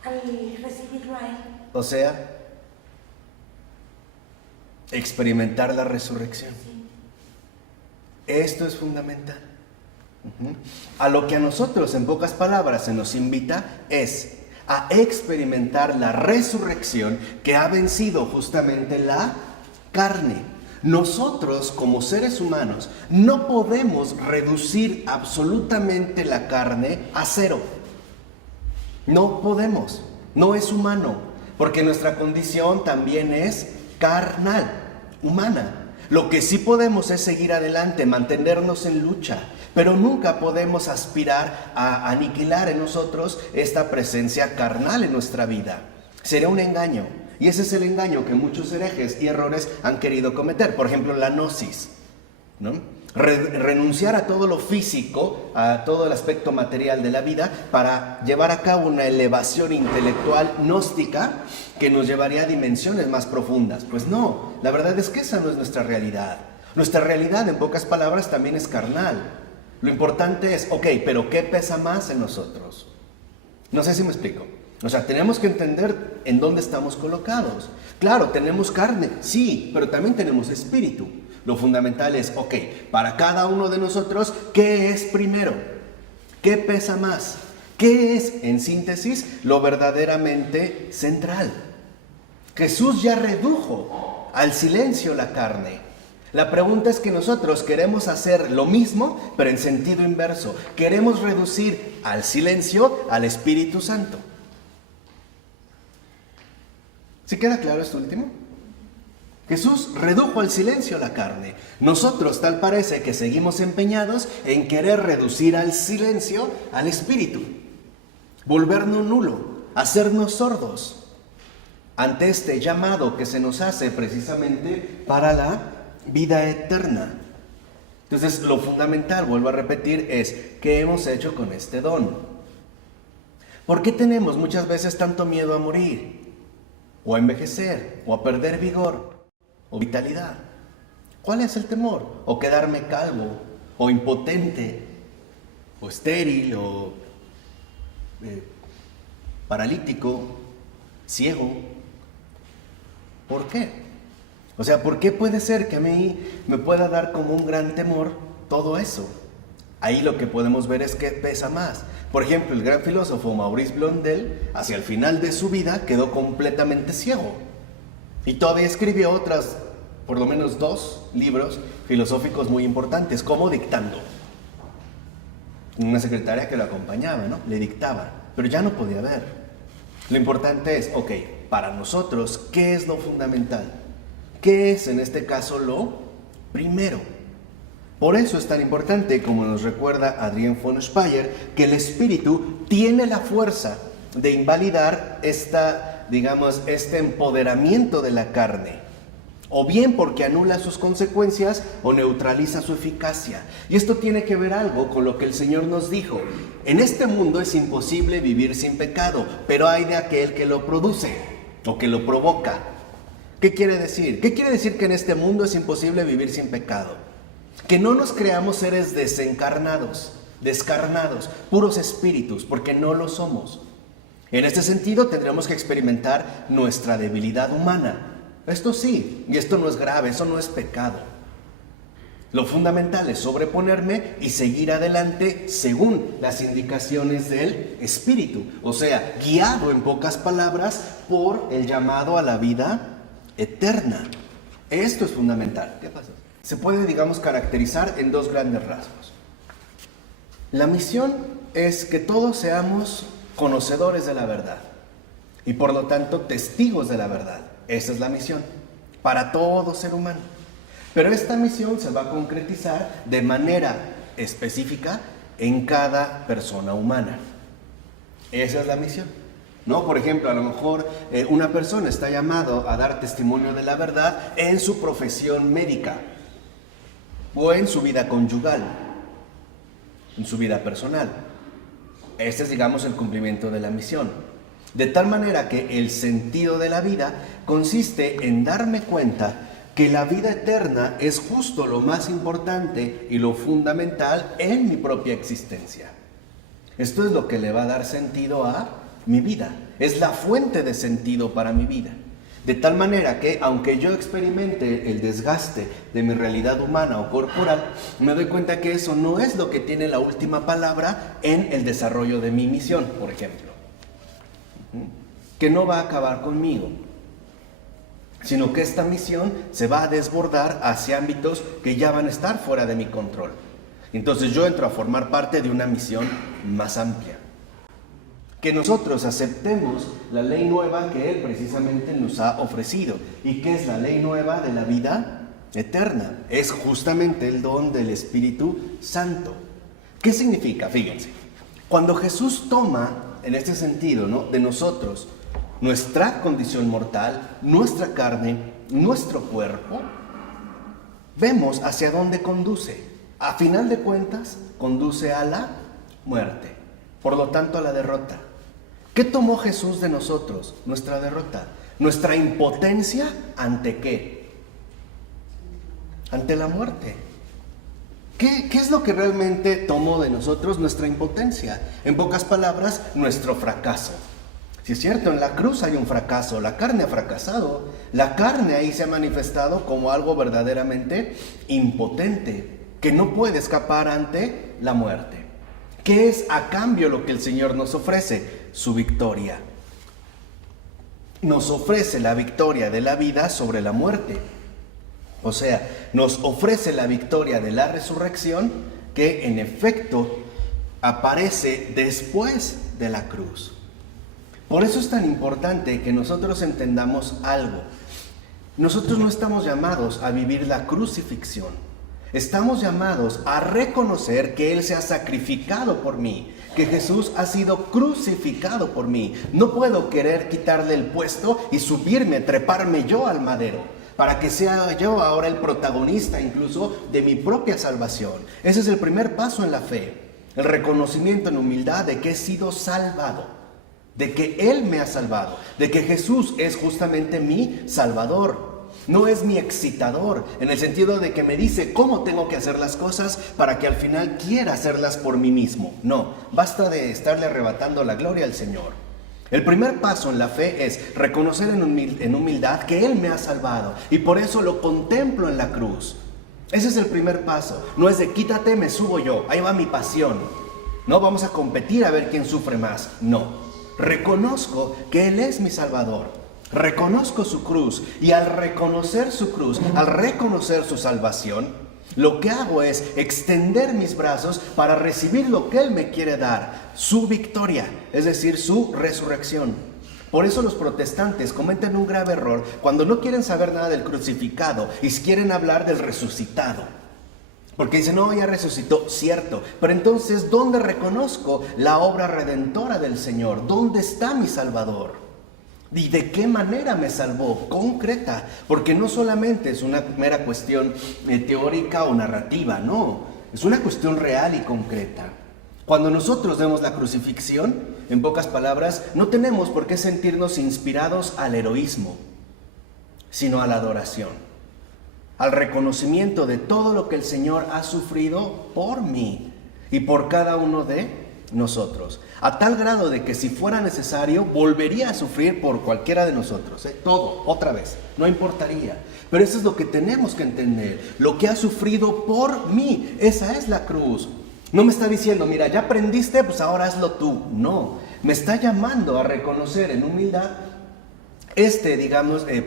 Al recibirlo a Él. O sea, experimentar la resurrección. Esto es fundamental. A lo que a nosotros, en pocas palabras, se nos invita es a experimentar la resurrección que ha vencido justamente la carne. Nosotros, como seres humanos, no podemos reducir absolutamente la carne a cero. No podemos, no es humano, porque nuestra condición también es carnal, humana. Lo que sí podemos es seguir adelante, mantenernos en lucha, pero nunca podemos aspirar a aniquilar en nosotros esta presencia carnal en nuestra vida. Sería un engaño. Y ese es el engaño que muchos herejes y errores han querido cometer. Por ejemplo, la gnosis, ¿no? Renunciar a todo lo físico, a todo el aspecto material de la vida, para llevar a cabo una elevación intelectual gnóstica que nos llevaría a dimensiones más profundas. Pues no, la verdad es que esa no es nuestra realidad. Nuestra realidad, en pocas palabras, también es carnal. Lo importante es, ok, pero ¿qué pesa más en nosotros? No sé si me explico. O sea, tenemos que entender en dónde estamos colocados. Claro, tenemos carne, sí, pero también tenemos espíritu. Lo fundamental es, ok, para cada uno de nosotros, ¿qué es primero? ¿Qué pesa más? ¿Qué es, en síntesis, lo verdaderamente central? Jesús ya redujo al silencio la carne. La pregunta es que nosotros queremos hacer lo mismo, pero en sentido inverso. Queremos reducir al silencio al Espíritu Santo. ¿Sí queda claro esto último? Jesús redujo al silencio la carne. Nosotros tal parece que seguimos empeñados en querer reducir al silencio al espíritu, volvernos nulo, hacernos sordos ante este llamado que se nos hace precisamente para la vida eterna. Entonces, lo fundamental, vuelvo a repetir, es ¿qué hemos hecho con este don? ¿Por qué tenemos muchas veces tanto miedo a morir? O a envejecer, o a perder vigor, o vitalidad. ¿Cuál es el temor? O quedarme calvo, o impotente, o estéril, o paralítico, ciego. ¿Por qué? O sea, ¿por qué puede ser que a mí me pueda dar como un gran temor todo eso? Ahí lo que podemos ver es que pesa más. Por ejemplo, el gran filósofo Maurice Blondel, hacia el final de su vida, quedó completamente ciego. Y todavía escribió por lo menos 2 libros filosóficos muy importantes, como dictando. Una secretaria que lo acompañaba, ¿no? Le dictaba, pero ya no podía ver. Lo importante es, ok, para nosotros, ¿qué es lo fundamental? ¿Qué es en este caso lo primero? Por eso es tan importante, como nos recuerda Adrián von Speyer, que el espíritu tiene la fuerza de invalidar este empoderamiento de la carne, o bien porque anula sus consecuencias o neutraliza su eficacia. Y esto tiene que ver algo con lo que el Señor nos dijo: en este mundo es imposible vivir sin pecado, pero hay de aquel que lo produce o que lo provoca. ¿Qué quiere decir? ¿Qué quiere decir que en este mundo es imposible vivir sin pecado? Que no nos creamos seres desencarnados, descarnados, puros espíritus, porque no lo somos. En este sentido tendremos que experimentar nuestra debilidad humana. Esto sí, y esto no es grave, eso no es pecado. Lo fundamental es sobreponerme y seguir adelante según las indicaciones del Espíritu. O sea, guiado en pocas palabras por el llamado a la vida eterna. Esto es fundamental. ¿Qué pasa? Se puede, caracterizar en 2 grandes rasgos. La misión es que todos seamos conocedores de la verdad y por lo tanto testigos de la verdad. Esa es la misión para todo ser humano. Pero esta misión se va a concretizar de manera específica en cada persona humana. Esa es la misión, ¿no? Por ejemplo, a lo mejor una persona está llamado a dar testimonio de la verdad en su profesión médica, o en su vida conyugal, en su vida personal. Este es, el cumplimiento de la misión. De tal manera que el sentido de la vida consiste en darme cuenta que la vida eterna es justo lo más importante y lo fundamental en mi propia existencia. Esto es lo que le va a dar sentido a mi vida. Es la fuente de sentido para mi vida. De tal manera que, aunque yo experimente el desgaste de mi realidad humana o corporal, me doy cuenta que eso no es lo que tiene la última palabra en el desarrollo de mi misión, por ejemplo. Que no va a acabar conmigo, sino que esta misión se va a desbordar hacia ámbitos que ya van a estar fuera de mi control. Entonces yo entro a formar parte de una misión más amplia. Que nosotros aceptemos la ley nueva que Él precisamente nos ha ofrecido. ¿Y qué es la ley nueva de la vida eterna? Es justamente el don del Espíritu Santo. ¿Qué significa? Fíjense, cuando Jesús toma, en este sentido, ¿no?, de nosotros nuestra condición mortal, nuestra carne, nuestro cuerpo, vemos hacia dónde conduce. A final de cuentas, conduce a la muerte, por lo tanto a la derrota. ¿Qué tomó Jesús de nosotros? Nuestra derrota, nuestra impotencia, ¿ante qué? Ante la muerte. ¿Qué es lo que realmente tomó de nosotros? Nuestra impotencia. En pocas palabras, nuestro fracaso. Si es cierto, en la cruz hay un fracaso, la carne ha fracasado, la carne ahí se ha manifestado como algo verdaderamente impotente, que no puede escapar ante la muerte. ¿Qué es a cambio lo que el Señor nos ofrece? Su victoria. Nos ofrece la victoria de la vida sobre la muerte. O sea, nos ofrece la victoria de la resurrección que en efecto aparece después de la cruz. Por eso es tan importante que nosotros entendamos algo. Nosotros no estamos llamados a vivir la crucifixión. Estamos llamados a reconocer que Él se ha sacrificado por mí, que Jesús ha sido crucificado por mí. No puedo querer quitarle el puesto y subirme, treparme yo al madero, para que sea yo ahora el protagonista incluso de mi propia salvación. Ese es el primer paso en la fe, el reconocimiento en humildad de que he sido salvado, de que Él me ha salvado, de que Jesús es justamente mi Salvador. No es mi excitador, en el sentido de que me dice cómo tengo que hacer las cosas para que al final quiera hacerlas por mí mismo. No, basta de estarle arrebatando la gloria al Señor. El primer paso en la fe es reconocer en humildad que Él me ha salvado y por eso lo contemplo en la cruz. Ese es el primer paso. No es de quítate, me subo yo, ahí va mi pasión. No vamos a competir a ver quién sufre más. No. Reconozco que Él es mi Salvador, reconozco su cruz y al reconocer su cruz, al reconocer su salvación, lo que hago es extender mis brazos para recibir lo que Él me quiere dar, su victoria, es decir, su resurrección. Por eso los protestantes cometen un grave error cuando no quieren saber nada del crucificado y quieren hablar del resucitado. Porque dicen, no, ya resucitó, cierto. Pero entonces, ¿dónde reconozco la obra redentora del Señor? ¿Dónde está mi Salvador? ¿Y de qué manera me salvó? Concreta. Porque no solamente es una mera cuestión teórica o narrativa, no. Es una cuestión real y concreta. Cuando nosotros vemos la crucifixión, en pocas palabras, no tenemos por qué sentirnos inspirados al heroísmo, sino a la adoración. Al reconocimiento de todo lo que el Señor ha sufrido por mí y por cada uno de nosotros. A tal grado de que si fuera necesario, volvería a sufrir por cualquiera de nosotros. Todo, otra vez, no importaría. Pero eso es lo que tenemos que entender. Lo que ha sufrido por mí, esa es la cruz. No me está diciendo, mira, ya aprendiste, pues ahora hazlo tú. No, me está llamando a reconocer en humildad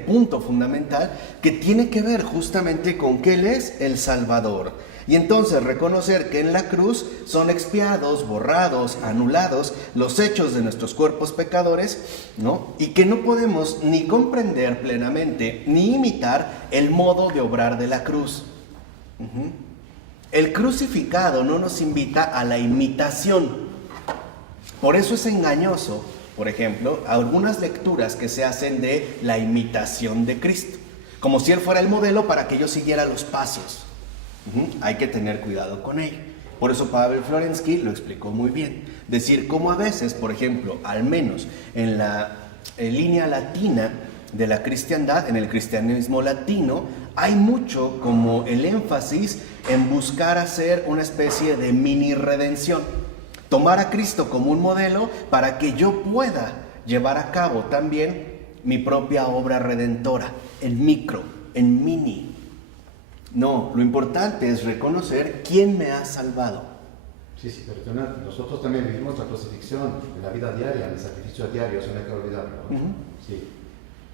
punto fundamental que tiene que ver justamente con que Él es el Salvador. Y entonces reconocer que en la cruz son expiados, borrados, anulados los hechos de nuestros cuerpos pecadores, ¿no? Y que no podemos ni comprender plenamente ni imitar el modo de obrar de la cruz. El crucificado no nos invita a la imitación. Por eso es engañoso, por ejemplo, algunas lecturas que se hacen de la imitación de Cristo, como si Él fuera el modelo para que yo siguiera los pasos. Hay que tener cuidado con ello. Por eso Pavel Florensky lo explicó muy bien. Decir cómo a veces, por ejemplo, al menos en la línea latina de la cristiandad, en el cristianismo latino, hay mucho como el énfasis en buscar hacer una especie de mini redención. Tomar a Cristo como un modelo para que yo pueda llevar a cabo también mi propia obra redentora, en micro, en mini. No, lo importante es reconocer quién me ha salvado. Sí, pero nosotros también vivimos la crucifixión en la vida diaria, en el sacrificio diario, eso no hay que olvidarlo, ¿no?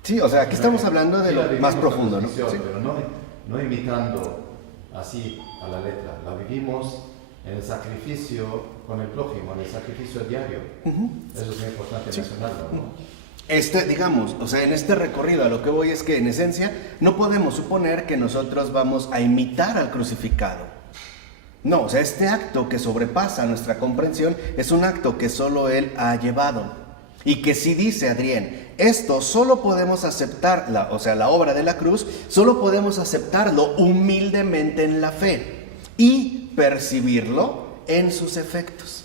Sí, o sea, aquí estamos hablando de lo más profundo, ¿no? Sí. Pero no imitando así a la letra, la vivimos en el sacrificio con el prójimo, en el sacrificio diario. Eso es muy importante mencionarlo, ¿no? En este recorrido a lo que voy es que en esencia no podemos suponer que nosotros vamos a imitar al crucificado. No, o sea, este acto que sobrepasa nuestra comprensión es un acto que solo Él ha llevado. Y que sí dice Adrián, esto solo podemos aceptar, la obra de la cruz, solo podemos aceptarlo humildemente en la fe y percibirlo en sus efectos.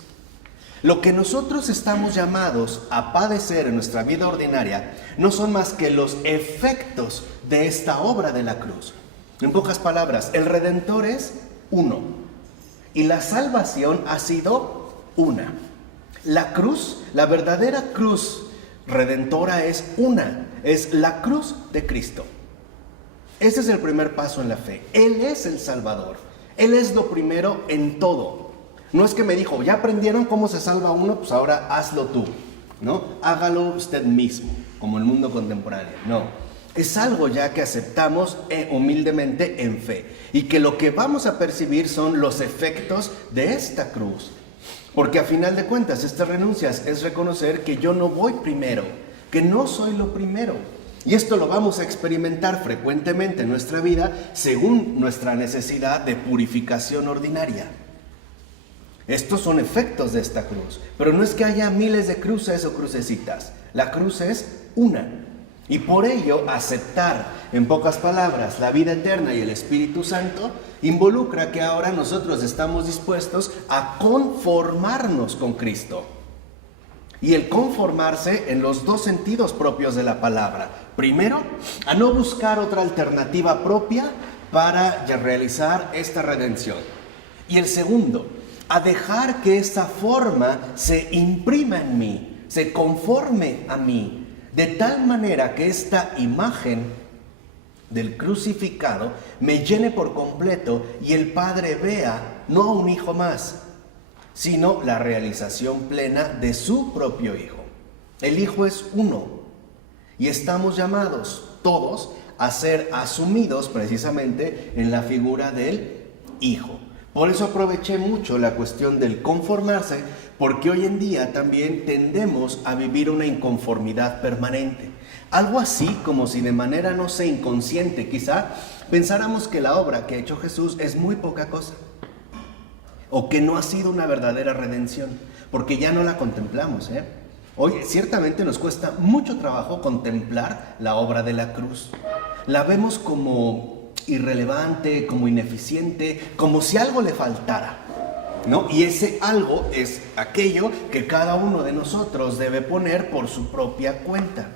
Lo que nosotros estamos llamados a padecer en nuestra vida ordinaria no son más que los efectos de esta obra de la cruz. En pocas palabras, el Redentor es uno y la salvación ha sido una. La cruz, la verdadera cruz redentora es una, es la cruz de Cristo. Ese es el primer paso en la fe. Él es el Salvador. Él es lo primero en todo. No es que me dijo, ya aprendieron cómo se salva uno, pues ahora hazlo tú, ¿no? Hágalo usted mismo, como el mundo contemporáneo. No, es algo ya que aceptamos humildemente en fe. Y que lo que vamos a percibir son los efectos de esta cruz. Porque a final de cuentas, estas renuncias es reconocer que yo no voy primero, que no soy lo primero. Y esto lo vamos a experimentar frecuentemente en nuestra vida según nuestra necesidad de purificación ordinaria. Estos son efectos de esta cruz, pero no es que haya miles de cruces o crucecitas. La cruz es una. Y por ello, aceptar, en pocas palabras, la vida eterna y el Espíritu Santo involucra que ahora nosotros estamos dispuestos a conformarnos con Cristo. Y el conformarse en los dos sentidos propios de la palabra. Primero, a no buscar otra alternativa propia para realizar esta redención. Y el segundo, a dejar que esta forma se imprima en mí, se conforme a mí, de tal manera que esta imagen del crucificado me llene por completo y el Padre vea no a un hijo más, sino la realización plena de su propio Hijo. El Hijo es uno y estamos llamados todos a ser asumidos precisamente en la figura del Hijo. Por eso aproveché mucho la cuestión del conformarse, porque hoy en día también tendemos a vivir una inconformidad permanente. Algo así como si de manera, no sé, inconsciente quizá, pensáramos que la obra que ha hecho Jesús es muy poca cosa. O que no ha sido una verdadera redención, porque ya no la contemplamos, Hoy ciertamente nos cuesta mucho trabajo contemplar la obra de la cruz. La vemos como irrelevante, como ineficiente, como si algo le faltara, ¿no? Y ese algo es aquello que cada uno de nosotros debe poner por su propia cuenta.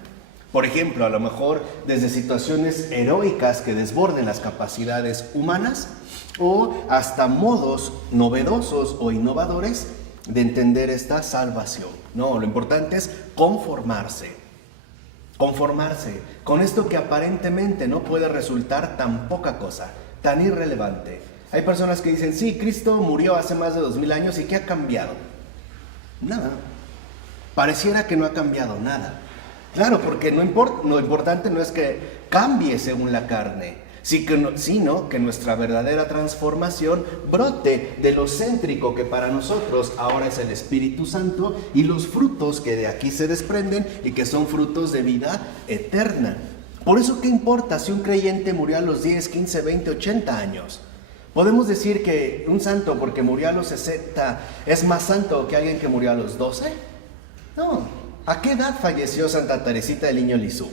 Por ejemplo, a lo mejor desde situaciones heroicas que desborden las capacidades humanas o hasta modos novedosos o innovadores de entender esta salvación. No, lo importante es conformarse con esto que aparentemente no puede resultar tan poca cosa, tan irrelevante. Hay personas que dicen, sí, Cristo murió hace más de 2000 años y ¿qué ha cambiado? Nada. Pareciera que no ha cambiado nada. Claro, porque lo importante no es que cambie según la carne, sino que nuestra verdadera transformación brote de lo céntrico que para nosotros ahora es el Espíritu Santo y los frutos que de aquí se desprenden y que son frutos de vida eterna. Por eso, ¿qué importa si un creyente murió a los 10, 15, 20, 80 años? ¿Podemos decir que un santo porque murió a los 60 es más santo que alguien que murió a los 12? No. ¿A qué edad falleció Santa Teresita del Niño Lisieux?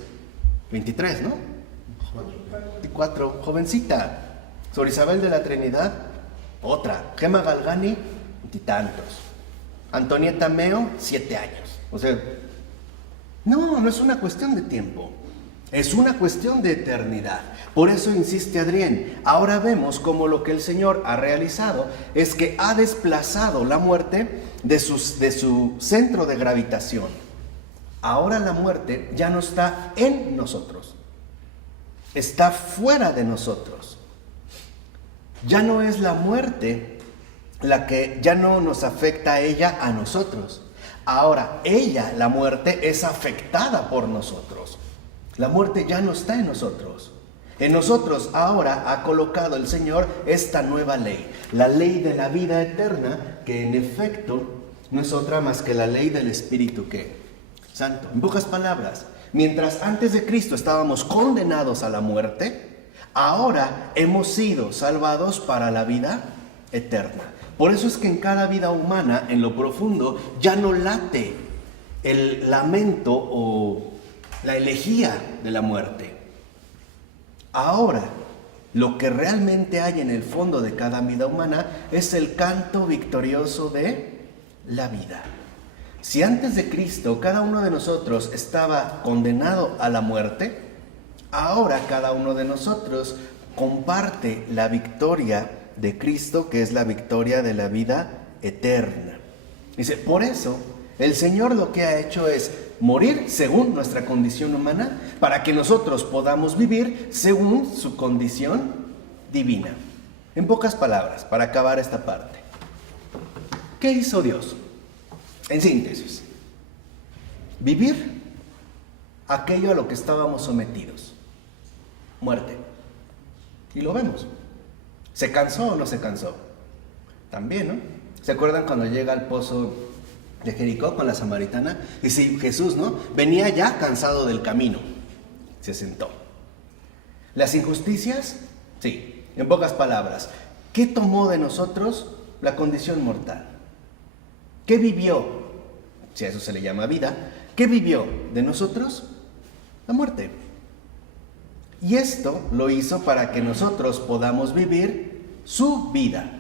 23, ¿no? 24, jovencita. Sor Isabel de la Trinidad, otra. Gemma Galgani, 20 y tantos. Antonieta Meo, 7 años. O sea, no es una cuestión de tiempo. Es una cuestión de eternidad. Por eso insiste Adrián. Ahora vemos cómo lo que el Señor ha realizado es que ha desplazado la muerte de su centro de gravitación. Ahora la muerte ya no está en nosotros. Está fuera de nosotros. Ya no es la muerte la que ya no nos afecta a ella, a nosotros. Ahora ella, la muerte, es afectada por nosotros. La muerte ya no está en nosotros. En nosotros ahora ha colocado el Señor esta nueva ley, la ley de la vida eterna, que en efecto no es otra más que la ley del Espíritu Santo. En pocas palabras, mientras antes de Cristo estábamos condenados a la muerte, ahora hemos sido salvados para la vida eterna. Por eso es que en cada vida humana, en lo profundo, ya no late el lamento o la elegía de la muerte. Ahora, lo que realmente hay en el fondo de cada vida humana es el canto victorioso de la vida. Si antes de Cristo cada uno de nosotros estaba condenado a la muerte, ahora cada uno de nosotros comparte la victoria de Cristo, que es la victoria de la vida eterna. Dice, por eso el Señor lo que ha hecho es morir según nuestra condición humana, para que nosotros podamos vivir según su condición divina. En pocas palabras, para acabar esta parte, ¿qué hizo Dios? En síntesis, vivir aquello a lo que estábamos sometidos, muerte. Y lo vemos. ¿Se cansó o no se cansó? También, ¿no? ¿Se acuerdan cuando llega al pozo de Jericó con la samaritana? Y si Jesús, ¿no? Venía ya cansado del camino. Se sentó. ¿Las injusticias? Sí. En pocas palabras, ¿qué tomó de nosotros la condición mortal? ¿Qué vivió? Si a eso se le llama vida. ¿Qué vivió de nosotros? La muerte. Y esto lo hizo para que nosotros podamos vivir su vida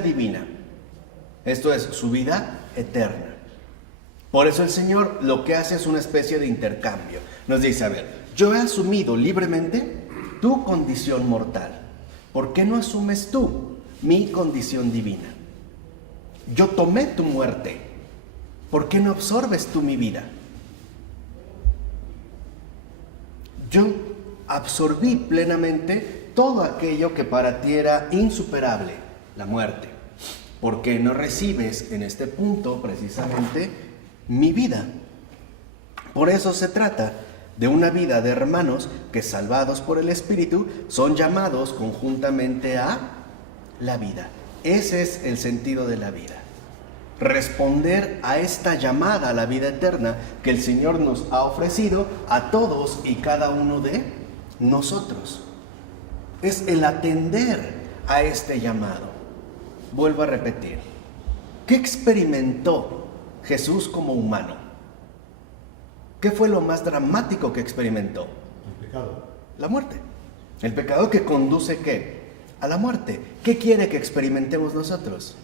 divina. Esto es su vida eterna. Por eso el Señor lo que hace es una especie de intercambio. Nos dice, a ver, yo he asumido libremente tu condición mortal. ¿Por qué no asumes tú mi condición divina? Yo tomé tu muerte. ¿Por qué no absorbes tú mi vida? Yo absorbí plenamente todo aquello que para ti era insuperable, la muerte. ¿Por qué no recibes en este punto precisamente mi vida? Por eso se trata de una vida de hermanos que, salvados por el Espíritu, son llamados conjuntamente a la vida. Ese es el sentido de la vida. Responder a esta llamada a la vida eterna que el Señor nos ha ofrecido a todos y cada uno de nosotros. Es el atender a este llamado. Vuelvo a repetir. ¿Qué experimentó Jesús como humano? ¿Qué fue lo más dramático que experimentó? El pecado. La muerte. El pecado que conduce ¿qué? A la muerte. ¿Qué quiere que experimentemos nosotros?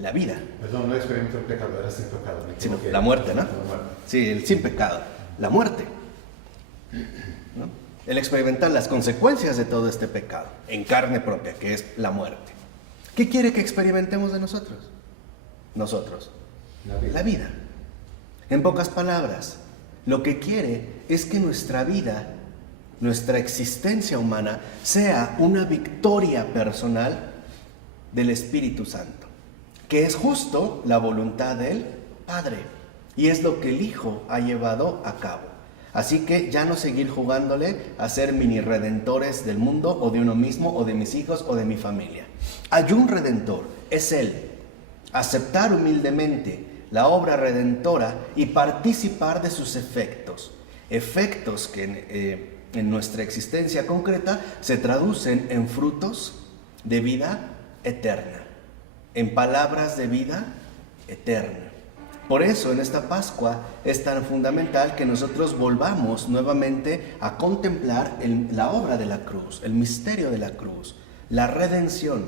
La vida. Perdón, no experimentó el pecado, era sin pecado. Sino la muerte, ¿no? La muerte. Sí, el sin pecado. La muerte. ¿No? El experimentar las consecuencias de todo este pecado en carne propia, que es la muerte. ¿Qué quiere que experimentemos de nosotros? Nosotros. La vida. En pocas palabras, lo que quiere es que nuestra vida, nuestra existencia humana, sea una victoria personal del Espíritu Santo, que es justo la voluntad del Padre, y es lo que el Hijo ha llevado a cabo. Así que ya no seguir jugándole a ser mini redentores del mundo, o de uno mismo, o de mis hijos, o de mi familia. Hay un Redentor, es Él. Aceptar humildemente la obra redentora y participar de sus efectos. Efectos que en nuestra existencia concreta se traducen en frutos de vida eterna, en palabras de vida eterna. Por eso en esta Pascua es tan fundamental que nosotros volvamos nuevamente a contemplar la obra de la cruz, el misterio de la cruz, la redención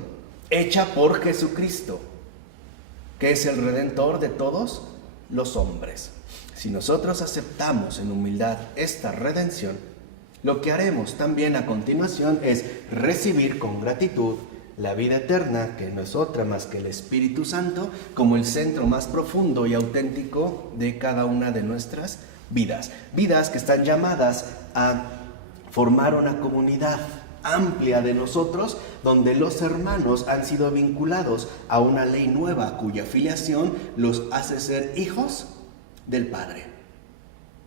hecha por Jesucristo, que es el Redentor de todos los hombres. Si nosotros aceptamos en humildad esta redención, lo que haremos también a continuación es recibir con gratitud la vida eterna, que no es otra más que el Espíritu Santo, como el centro más profundo y auténtico de cada una de nuestras vidas. Vidas que están llamadas a formar una comunidad amplia de nosotros, donde los hermanos han sido vinculados a una ley nueva, cuya filiación los hace ser hijos del Padre,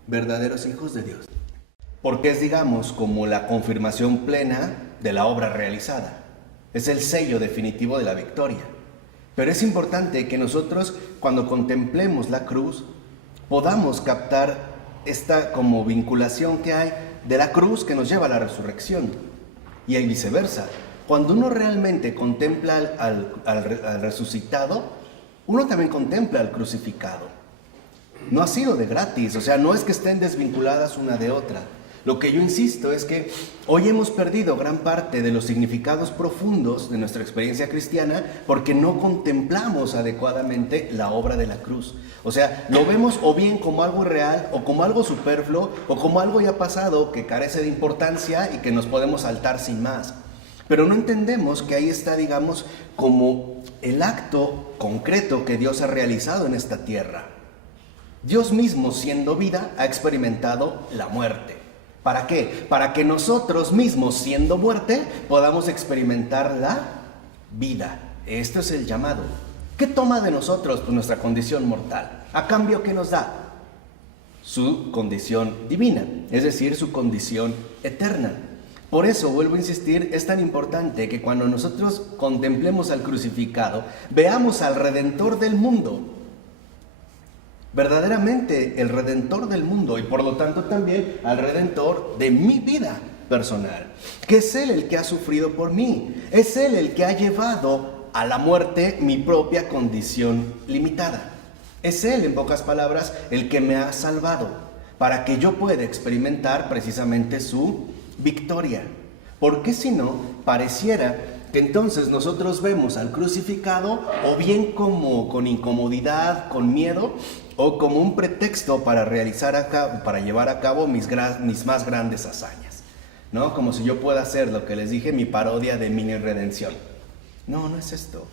verdaderos hijos de Dios. Porque es, digamos, como la confirmación plena de la obra realizada. Es el sello definitivo de la victoria. Pero es importante que nosotros, cuando contemplemos la cruz, podamos captar esta como vinculación que hay de la cruz que nos lleva a la resurrección. Y viceversa. Cuando uno realmente contempla al resucitado, uno también contempla al crucificado. No ha sido de gratis, o sea, no es que estén desvinculadas una de otra. Lo que yo insisto es que hoy hemos perdido gran parte de los significados profundos de nuestra experiencia cristiana porque no contemplamos adecuadamente la obra de la cruz. O sea, lo vemos o bien como algo irreal, o como algo superfluo, o como algo ya pasado que carece de importancia y que nos podemos saltar sin más. Pero no entendemos que ahí está, digamos, como el acto concreto que Dios ha realizado en esta tierra. Dios mismo, siendo vida, ha experimentado la muerte. ¿Para qué? Para que nosotros mismos, siendo muerte, podamos experimentar la vida. Esto es el llamado. ¿Qué toma de nosotros? Pues nuestra condición mortal. ¿A cambio qué nos da? Su condición divina, es decir, su condición eterna. Por eso, vuelvo a insistir, es tan importante que cuando nosotros contemplemos al crucificado, veamos al Redentor del mundo. Verdaderamente el Redentor del mundo y por lo tanto también al Redentor de mi vida personal, que es Él el que ha sufrido por mí, es Él el que ha llevado a la muerte mi propia condición limitada, es Él, en pocas palabras, el que me ha salvado para que yo pueda experimentar precisamente su victoria, porque si no, pareciera que entonces nosotros vemos al crucificado o bien como con incomodidad, con miedo, o como un pretexto para llevar a cabo mis más grandes hazañas, ¿no? Como si yo pueda hacer lo que les dije, mi parodia de mini redención. No, no es esto.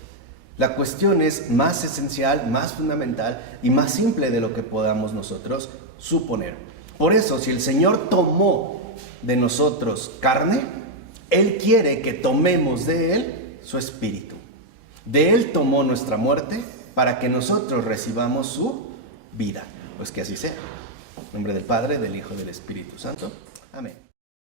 La cuestión es más esencial, más fundamental y más simple de lo que podamos nosotros suponer. Por eso, si el Señor tomó de nosotros carne, Él quiere que tomemos de Él su espíritu. De Él tomó nuestra muerte para que nosotros recibamos su vida. Pues que así sea. En nombre del Padre, del Hijo y del Espíritu Santo. Amén.